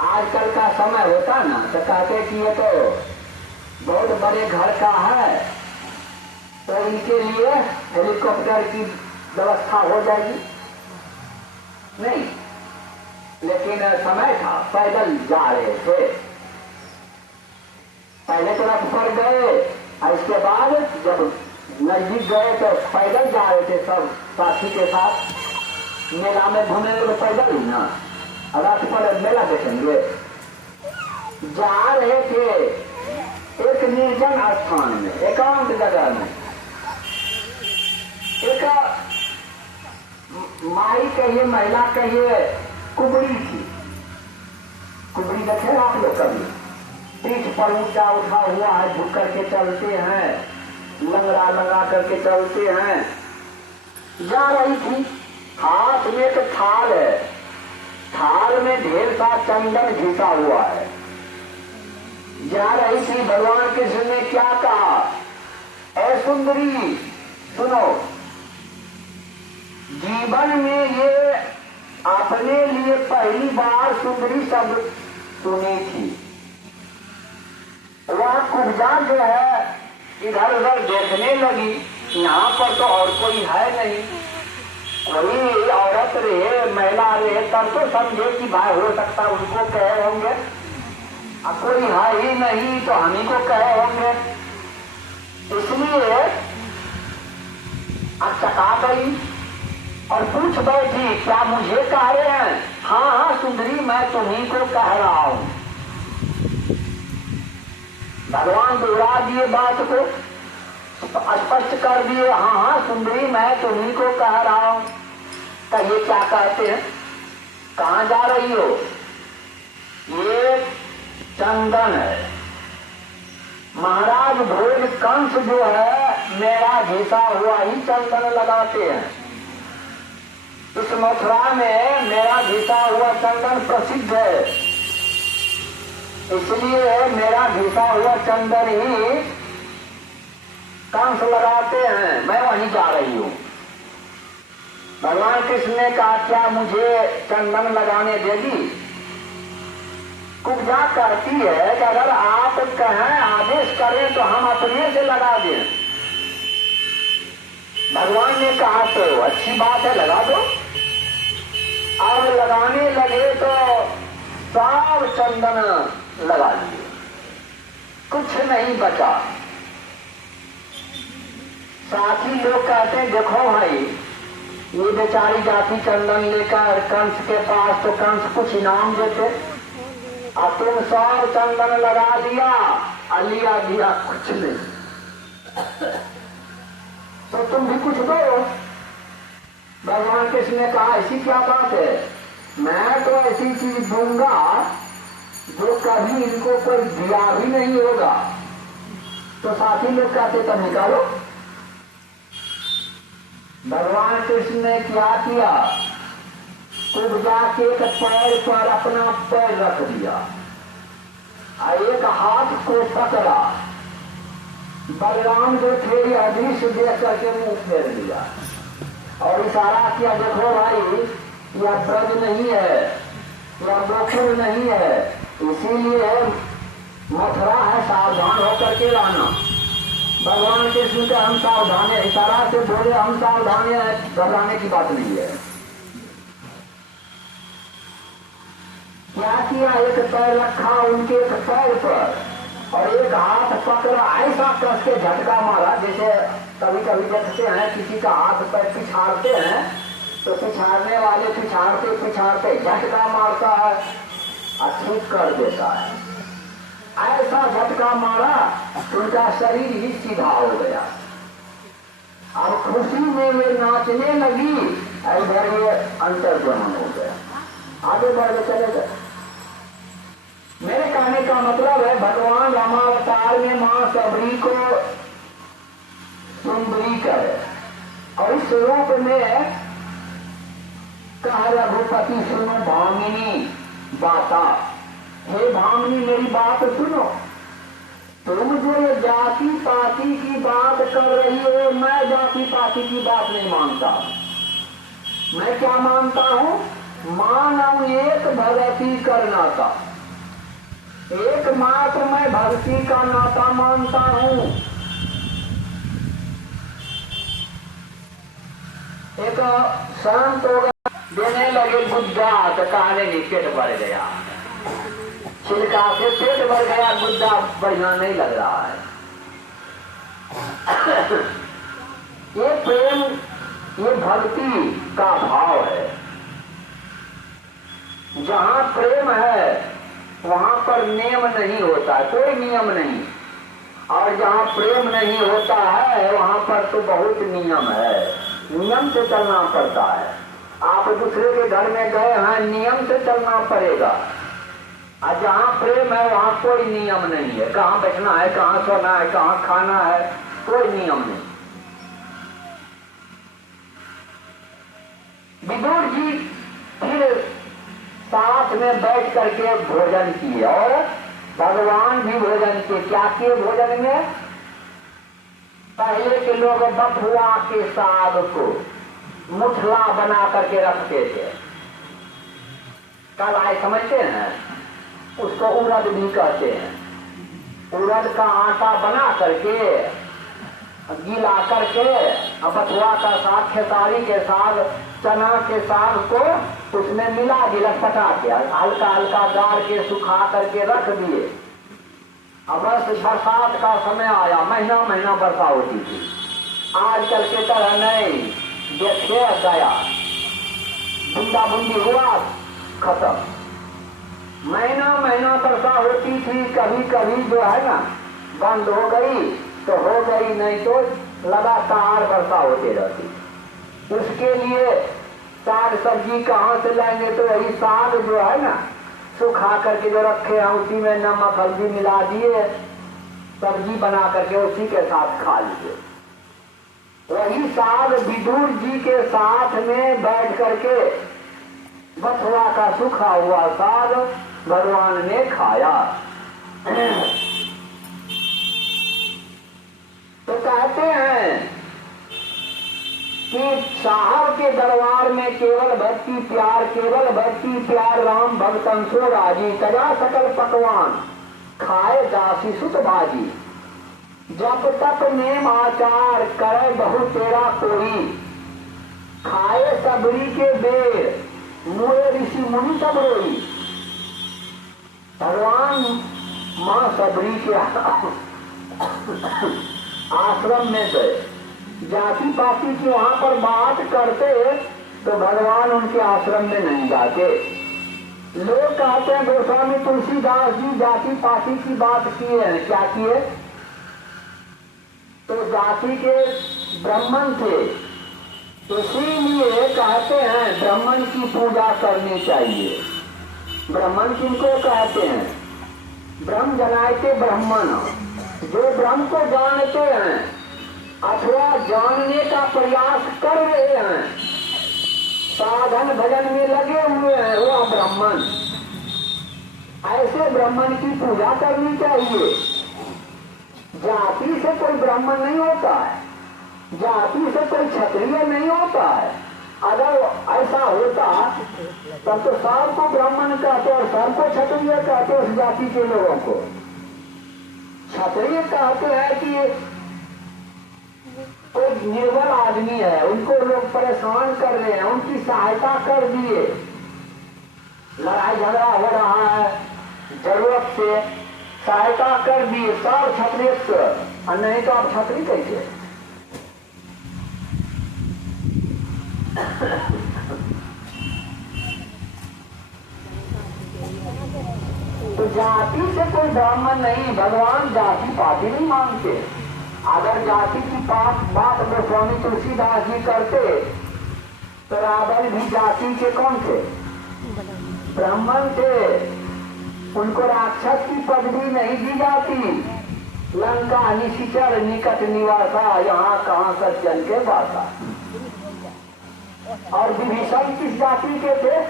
आजकल का समय होता ना तो कहते कि ये तो बहुत बड़े घर का है, तो इनके लिए हेलीकॉप्टर की व्यवस्था हो जाएगी। नहीं, लेकिन समय था, पैदल जा रहे थे। पहले तो रथ पर गए और इसके बाद जब नजदीक गए तो पैदल जा रहे थे सब साथी के साथ। मेला में घूमेंगे तो पैदल ही ना, रथ पर मेला देखेंगे। जा रहे थे एक निर्जन स्थान में, एकांत जगह में। एक माई कहिए, महिला कहिए, कुबड़ी थी। कुबड़ी देखे आप लोग कभी? पीठ पर ऊंचा उठा हुआ है, झुक करके चलते हैं, लंगड़ा लगा करके चलते हैं। जा रही थी, हाथ में एक थाल है, थाल में ढेर सा चंदन घिसा हुआ है। जा रही थी, भगवान कृष्ण ने क्या कहा, ऐ सुंदरी सुनो, जीवन में ये अपने लिए पहली बार सुंदरी शब्द सुनी थी। वह कुब्जा जो है इधर उधर देखने लगी, यहाँ पर तो और कोई है नहीं, कोई औरत रहे, महिला रहे तब तो समझे कि भाई हो सकता उनको कहे होंगे, अब कोई है ही नहीं तो हम ही को कहे होंगे। इसलिए अब चका गई और पूछ बैठी, क्या मुझे कह रहे हैं? हाँ हाँ सुंदरी, मैं तुम्ही को कह रहा हूं। भगवान दोहरा दिए बात को, स्पष्ट कर दिए, हाँ हाँ सुंदरी, मैं तुम्ही को कह रहा हूं। तो ये क्या कहते हैं, कहां जा रही हो? ये चंदन है। महाराज भोज कंस जो है मेरा घिसा हुआ ही चंदन लगाते हैं। इस मथुरा में मेरा घिसा हुआ चंदन प्रसिद्ध है, इसलिए मेरा घिसा हुआ चंदन ही कंस लगाते हैं। मैं वहीं जा रही हूं। भगवान कृष्ण ने कहा, क्या मुझे चंदन लगाने देगी? कुब्जा कहती है कि अगर आप कहें, आदेश करें तो हम अपने से लगा दें। भगवान ने कहा तो अच्छी बात है, लगा दो। अब लगाने लगे तो सब चंदन लगा लिए, कुछ नहीं बचा। साथी लोग कहते हैं, देखो भाई ये बेचारी जाती चंदन लेकर कंस के पास, तो कंस कुछ इनाम देते, अब तुम सब चंदन लगा दिया, लिया दिया कुछ नहीं, तो तुम भी कुछ दो। भगवान कृष्ण ने कहा, ऐसी क्या बात है, मैं तो ऐसी चीज दूंगा जो कभी इनको कोई दिया भी नहीं होगा। तो साथी लोग कहते, तो निकालो। भगवान कृष्ण ने क्या किया, कुब्जा के एक पैर पर अपना पैर रख दिया और एक हाथ को पकड़ा। बलराम जो थे यह दृश्य देख करके मुंह फेर दिया और इशारा किया, देखो भाई यह ब्रज नहीं है, यह गोकुल नहीं है, इसीलिए मथुरा है, सावधान होकर के रहना। भगवान कृष्ण के हम सावधान है, इशारा से बोले हम सावधान है, घबराने की बात नहीं है। क्या किया, एक पैर रखा उनके एक पैर पर और एक हाथ पकड़ा, ऐसा कस के झटका मारा। जैसे कभी कभी देखते हैं किसी का हाथ पैर पिछाड़ते हैं तो पिछाड़ने वाले पिछाड़ते पिछाड़ते झटका मारता है और ठीक कर देता है। ऐसा झटका मारा उनका शरीर ही सीधा हो गया। अब खुशी में वे नाचने लगी, इधर ये अंतर्जन हो गया, आगे बढ़ के चले गए। मेरे कहने का मतलब है, भगवान रामावतार में मां सबरी को सुंदरी करे और इस रूप में कहा, रघुपति सुनो भामिनी बाता, हे भामिनी मेरी बात सुनो, तुम जो जाति पाति की बात कर रही हो, मैं जाति पाति की बात नहीं मानता। मैं क्या मानता हूँ? मानव एक भगति करना था, एकमात्र मैं भक्ति का नाता मानता हूँ। एक संत होगा, देने लगे गुद्दा तो कहने नहीं, पेट भर गया। छिलका से पेट भर गया, गुद्दा बढ़िया नहीं लग रहा है। ये प्रेम, ये भक्ति का भाव है। जहाँ प्रेम है वहाँ पर नियम नहीं होता, कोई नियम नहीं। और जहाँ प्रेम नहीं होता है वहाँ पर तो बहुत नियम है, नियम से चलना पड़ता है। आप दूसरे के घर में गए हैं, नियम से चलना पड़ेगा। और जहाँ प्रेम है वहाँ कोई नियम नहीं है, कहाँ बैठना है, कहाँ सोना है, कहाँ खाना है, कोई नियम नहीं। विदुर जी फिर साथ में बैठ करके भोजन किए और भगवान भी भोजन किए। क्या किए भोजन में? पहले के लोग बथुआ के साग को मुठला बना करके रखते थे। कल आए समझते हैं, उसको उड़द भी कहते हैं। उड़द का आटा बना करके गीला करके बथुआ का साग, खेसारी के साग, चना के साग को उसमें मिला दिया, पटा के हल्का हल्का गाड़ के सुखा करके रख दिए। अब बस बरसात का समय आया, महीना महीना वर्षा होती थी। आजकल के तरह नहीं, देखिए गया, बूंदा बूंदी हुआ, खत्म। महीना महीना वर्षा होती थी, कभी कभी जो है ना बंद हो गई तो हो गई, नहीं तो लगातार वर्षा होती रहती। उसके लिए साग सब्जी कहाँ से लाएंगे? तो वही साग जो है ना सुखा करके जो रखे हैं उसी में नमक हल्दी मिला दिए, सब्जी बना करके उसी के साथ खा लिए। वही साग विदुर जी के साथ में बैठ करके बथुआ का सूखा हुआ साग भगवान ने खाया। तो कहते हैं कि साहब के दरबार में केवल भक्ति प्यार, केवल भक्ति प्यार, राम भक्तन सो राजी, तजा सकल पकवान खाए दासी सुत बाजी। जब तक नेम आचार करे बहु तेरा कोई, खाए सबरी के बेर मुए ऋषि मुनि सब रोई। भगवान माँ सबरी के आश्रम में गए, जाति पाति की वहां पर बात करते तो भगवान उनके आश्रम में नहीं जाते। लोग कहते हैं गोस्वामी तुलसीदास जी जाति पाति की बात किए हैं। क्या किए? तो जाति के ब्राह्मण थे, इसीलिए कहते हैं ब्राह्मण की पूजा करनी चाहिए। ब्राह्मण किनको कहते हैं? ब्रह्म जनाते ब्राह्मण, जो ब्रह्म को जानते हैं अथवा जानने का प्रयास कर रहे हैं, साधन भजन में लगे हुए हैं, वह ब्राह्मण। ऐसे ब्राह्मण की पूजा करनी चाहिए। जाति से कोई ब्राह्मण नहीं होता है, जाति से कोई क्षत्रिय नहीं होता है। अगर ऐसा होता तब तो सबको ब्राह्मण कहते और सबको क्षत्रिय कहते। उस जाति के लोगों को क्षत्रिय कहते हैं कि कोई निर्बल आदमी है, उनको लोग परेशान कर रहे हैं, उनकी सहायता कर दिए, लड़ाई झगड़ा हो रहा है, जरूरत से सहायता कर दिए, सब क्षत्रिय। और नहीं तो आप क्षत्रिय कैसे? तो जाति से कोई ब्राह्मण नहीं, भगवान जाति पाति नहीं मानते। अगर जाति की बात गोस्वामी तुलसीदास जी करते तो रावण भी जाति के कौन थे? ब्राह्मण थे। उनको राक्षस की पदवी नहीं दी जाती। लंका निशिचर निकट निवासा, यहाँ कहाँ सज्जन के बासा। और विभीषण किस जाति के थे?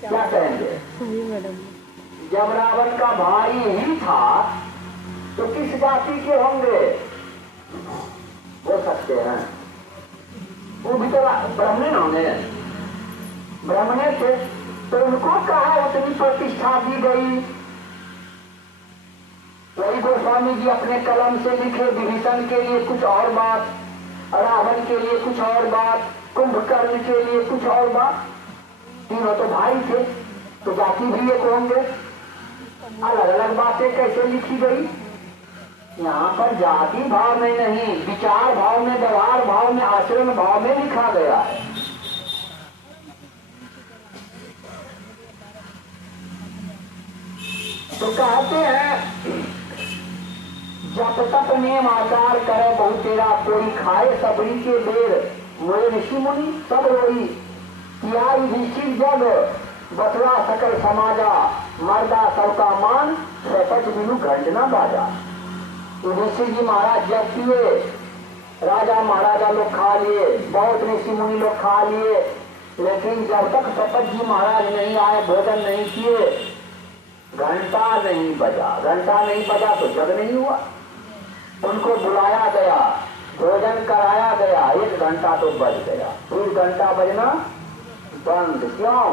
क्या कहेंगे? जब रावण का भाई ही था तो किस जाति के होंगे? हो सकते हैं वो भी तो ब्राह्मण होंगे, ब्राह्मण थे, तो उनको कहा उतनी प्रतिष्ठा दी गई। वही गोस्वामी जी अपने कलम से लिखे, विभीषण के लिए कुछ और बात, रावण के लिए कुछ और बात, कुंभकर्ण के लिए कुछ और बात। तीनों तो भाई थे, तो जाति भी एक होंगे। अलग अलग बातें कैसे लिखी गई? यहाँ पर जाति भाव में नहीं, विचार भाव में, व्यवहार भाव में, आचरण भाव में लिखा गया है। तो कहते हैं जप तप नियम आचार करे बहु तेरा, कोई खाए सबरी के बेर मोए ऋषि मुनि सब रोई। किया युधिष्ठिर जग बतला सकल समाजा, मर्दा सबका मान सपच बिनु घंट न बाजा। युधिष्ठिर जी महाराज जब पिए, राजा महाराजा लोग खा लिए, बहुत ऋषि मुनि लोग खा लिए, लेकिन जब तक सपत जी महाराज नहीं आए, भोजन नहीं किए, घंटा नहीं बजा। घंटा नहीं बजा तो जग नहीं हुआ। उनको बुलाया गया, भोजन कराया गया, 1 घंटा तो बज गया, फिर घंटा बजना बंद। क्यों?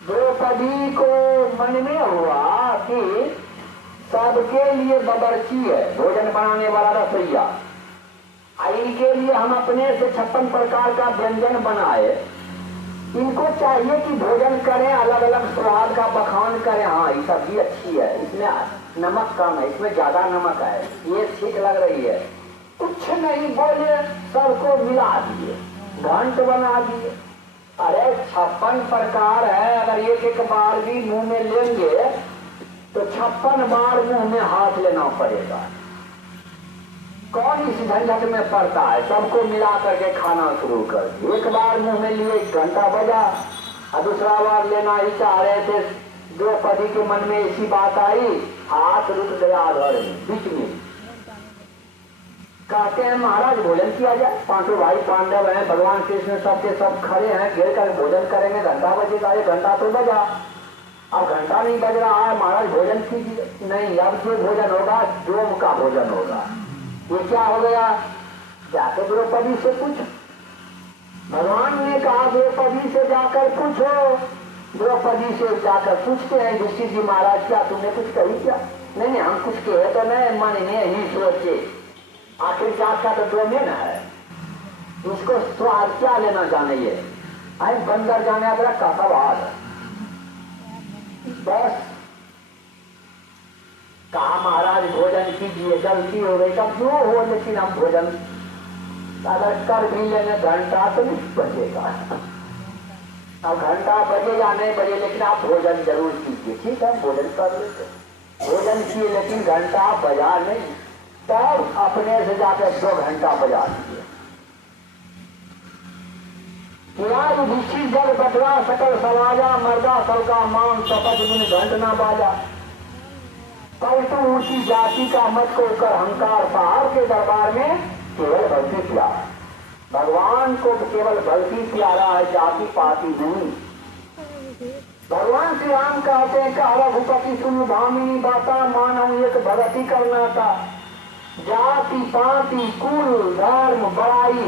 द्रौपदी को मन में हुआ कि सबके लिए बबरची है भोजन बनाने वाला रसोइया, इनके लिए हम अपने से 56 प्रकार का व्यंजन बनाए। इनको चाहिए कि भोजन करें, अलग अलग स्वाद का बखान करें। हाँ, ये सब्जी अच्छी है, इसमें नमक कम है, इसमें ज्यादा नमक है, ये ठीक लग रही है। कुछ नहीं बोले, सबको मिला दिए, घंट बना दिए। अरे 56 प्रकार है, अगर एक एक बार भी मुंह में लेंगे तो 56 बार मुंह में हाथ लेना पड़ेगा। कौन इस झंझट में पड़ता है? सबको मिला करके खाना शुरू कर दिया। एक बार मुंह में लिए, 1 घंटा बजा, और दूसरा बार लेना ही चाह रहे थे। द्रौपदी के मन में ऐसी बात आई, हाथ रुक गया आधार में, बीच में। कहते हैं महाराज भोजन किया जाए, 5 भाई पांडव हैं, भगवान कृष्ण सबके सब खड़े हैं, घेर कर भोजन करेंगे, घंटा बजेगा। 1 घंटा तो बजा, अब घंटा नहीं बज रहा है, महाराज भोजन कीजिए। नहीं, अब जो भोजन होगा डोम का भोजन होगा। ये क्या हो गया? जाकर द्रौपदी से पूछ। भगवान ने कहा द्रौपदी से जाकर पूछो। द्रौपदी से जाकर पूछते हैं, युधिष्ठिर जी महाराज क्या तुमने कुछ कही क्या? नहीं, हम कुछ कहे तो नहीं, मन में ही सोचे। आखिर जात का तो डोमेन है, उसको स्वाद क्या लेना जाने। ये बंदर जाने अगर का सवाल है। बस कहा महाराज भोजन कीजिए, गलती हो गई तब जो हो, लेकिन हम भोजन अगर कर भी लेंगे घंटा तो नहीं बजेगा। अब घंटा बजे या नहीं बजे, लेकिन आप भोजन जरूर कीजिए। ठीक है, भोजन कर लेते, भोजन किए, लेकिन घंटा बजा नहीं। तब अपने से जाकर 2 घंटा बजा दिए। युधिष्ठिर जब बटवा सकल समाजा, मर्दा सबका मान सपत बिन घंट ना बाजा। परंतु ऊंची जाति का मत को कर अहंकार, साहब के दरबार में केवल भक्ति प्यारा। भगवान को केवल भक्ति प्यारा है, जाति पाति नहीं। भगवान श्री राम कहते हैं कि रघुपति सुन भामिनी बाता, मानव एक भगति करना था। जाति पाति कुल धर्म बड़ाई,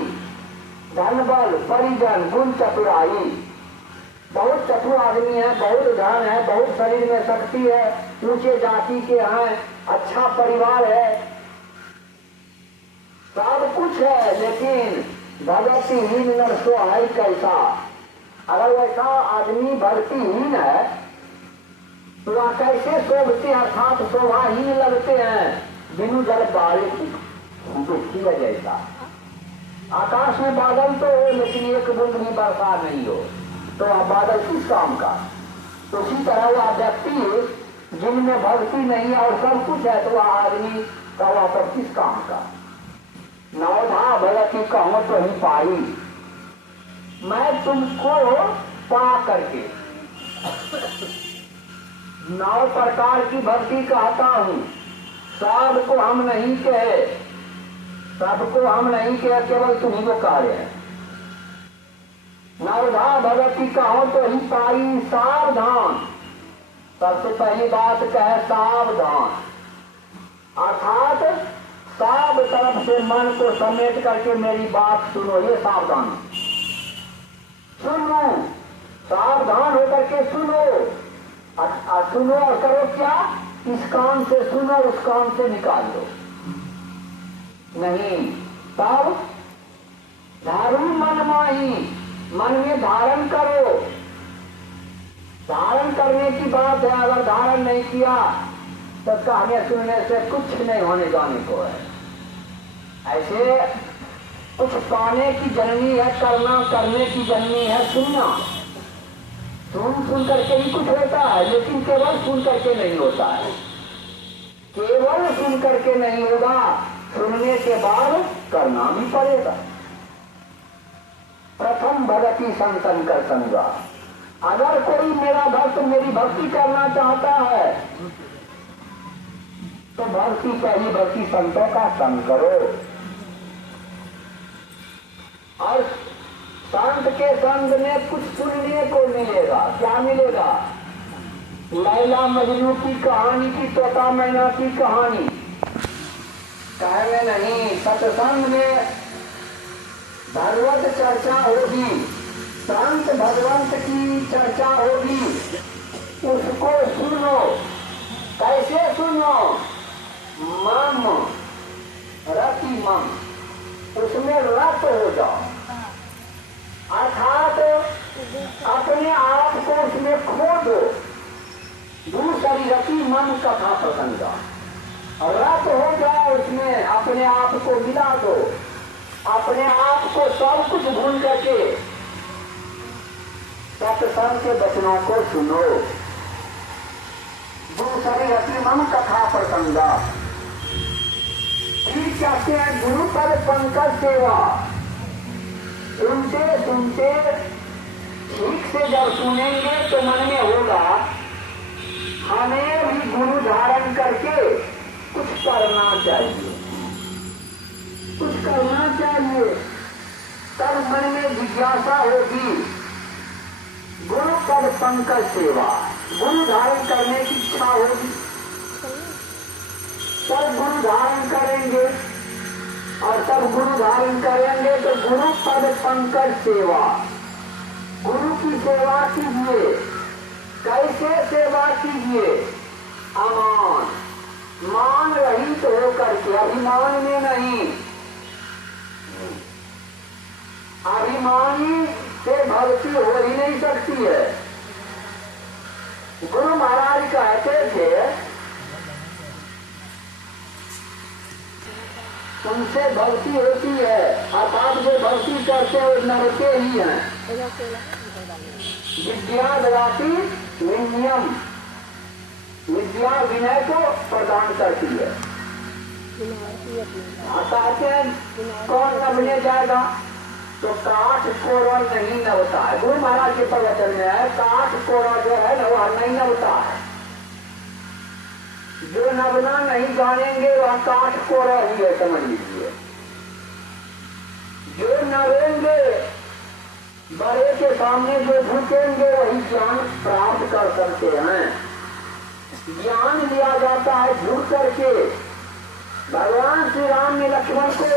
धन बल परिजन गुण चतुराई। बहुत चतुर आदमी है, बहुत धन है, बहुत शरीर में शक्ति है, ऊंचे जाति के हैं, अच्छा परिवार है, सब कुछ है, लेकिन भगतिहीन नर सो है कैसा। अगर वैसा आदमी भक्तिहीन है तो वह कैसे शोभते, अर्थात शोभाहीन लगते हैं। बिनु जल बारिश जैसा आकाश में बादल तो हो, लेकिन एक बूंद भी वर्षा नहीं हो, तो वह बादल किस काम का। तो उसी तरह वह व्यक्ति जिनमें भक्ति नहीं है और सब कुछ है, तो वह आदमी का वह सब किस काम का। नवधा भगति कहो तो ही पाई, मैं तुमको पा करके 9 प्रकार की भक्ति कहता हूँ। सबको हम नहीं कहे, सबको हम नहीं कहे, केवल तुम्ही को कह रहे हैं। नवधा भगति कहो तो ही पाई, सावधान। सबसे पहली बात कहे सावधान। अर्थात सब तरफ से मन को समेट करके मेरी बात सुनो, ये सावधान सुनो, सावधान होकर के सुनो। सुनो और करो क्या, इस काम से सुनो उस काम से निकाल दो नहीं। तब धारू मन माही, मन में धारण करो। धारण करने की बात है, अगर धारण नहीं किया तो कहानी सुनने से कुछ नहीं होने जाने को है। ऐसे कुछ पाने की जननी है करना, करने की जननी है सुनना। सुन करके ही कुछ होता है, लेकिन केवल सुन करके नहीं होता है। केवल सुन करके नहीं होगा, सुनने के बाद करना भी पड़ेगा। प्रथम भगति संतन कर संगा। अगर कोई मेरा भक्त मेरी भक्ति करना चाहता है तो भक्ति पहली भक्ति संतों का संग करो। और संत के संग में कुछ सुनने को मिलेगा। क्या मिलेगा? लैला मजनू की कहानी की, तोता मैना की कहानी कहे नहीं। सत्संग में भगवत चर्चा होगी, संत भगवंत की चर्चा होगी, उसको सुनो। कैसे सुनो? मम रति मम, उसमें रत हो जाओ। अर्थात अपने आप को उसमें खो दो। दूसरी रति मन कथा प्रसंगा, रत हो जाओ उसमें, अपने आप को मिला दो। अपने आप को सब कुछ भूल करके सत्संग के वचनों को सुनो। दूसरी रति मन कथा प्रसंगा। फिर कहते हैं गुरु पद पंकज सेवा। सुनते सुनते ठीक से जब सुनेंगे तो मन में होगा हमें भी गुरु धारण करके कुछ करना चाहिए, कुछ करना चाहिए। तब मन में जिज्ञासा होगी, गुरु पद पंकज सेवा, गुरु धारण करने की इच्छा होगी। तब गुरु धारण करेंगे, और तब गुरु धारण करेंगे तो गुरु पद पंकज सेवा, गुरु की सेवा कीजिए। कैसे सेवा कीजिए? अमान, मान रहित होकर के, अभिमान में नहीं। अभिमानी से भक्ति हो ही नहीं सकती है। गुरु महाराज कहते थे उनसे भक्ति होती है, अर्थात जो भक्ति करते हैं वो नरके ही हैं। विद्या ददाति विनयम, विद्या विनय को प्रदान करती है। कहते हैं कौन नभने जाएगा? तो काठ कोरा नहीं नभता है। गुरु महाराज के प्रवचन में है काठ कोरा जो है ना वह नहीं नभता है। जो नभना नहीं जानेंगे वह काठ कोरा ही है, समझ लीजिए। जो नभेंगे, बड़े के सामने जो झुकेंगे वही ज्ञान प्राप्त कर सकते हैं। ज्ञान लिया जाता है झुक करके। भगवान श्री राम ने लक्ष्मण को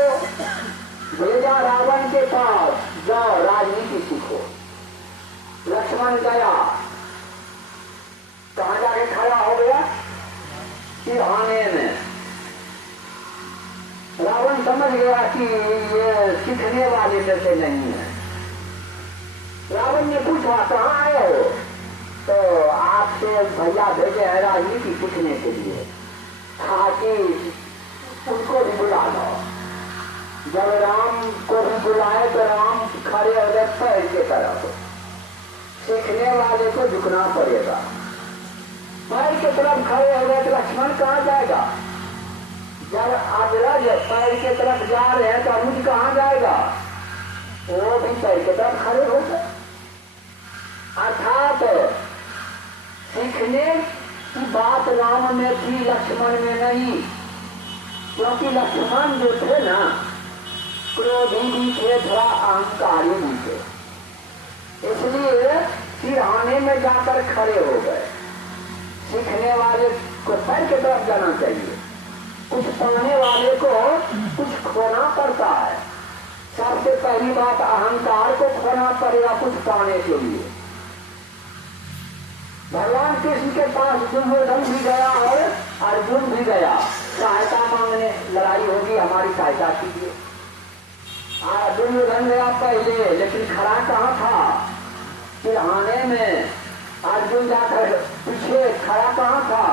भेजा रावण के पास, जाओ राजनीति सीखो। लक्ष्मण गया, कहाँ जाके खड़ा हो गया? सिरहाने में। रावण समझ गया कि ये सीखने वाले में से नहीं है। रावण ने पूछा कहाँ आए हो? तो आपसे भैया भेजे हैं राजनीति सीखने के लिए। कहा कि उनको भी बुला लो। जब राम को भी बुलाए तो राम खड़े हो गए पैर के तरफ। सीखने वाले को झुकना पड़ेगा। पैर के तरफ खड़े हो गए तो लक्ष्मण कहाँ जाएगा? जब अग्रज पैर के तरफ जा रहे हैं तो अनुज कहाँ जाएगा? वो भी पैर के तरफ खड़े हो गए। अर्थात सीखने की बात राम में थी, लक्ष्मण में नहीं। क्योंकि लक्ष्मण जो थे ना क्रोधी भी थे, थोड़ा अहंकारी भी थे, इसलिए सिरहाने में जाकर खड़े हो गए। सीखने वाले को पैर की तरफ जाना चाहिए। कुछ पाने वाले को कुछ खोना पड़ता है। सबसे पहली बात अहंकार को खोना पड़ेगा कुछ पाने के लिए। भगवान कृष्ण के पास दुर्योधन भी गया और अर्जुन भी गया सहायता मांगने, लड़ाई होगी हमारी सहायता कीजिए। दुर्योधन गया पहले, लेकिन खड़ा कहाँ था? चिढ़ाने में। अर्जुन जाकर पीछे खड़ा कहाँ था?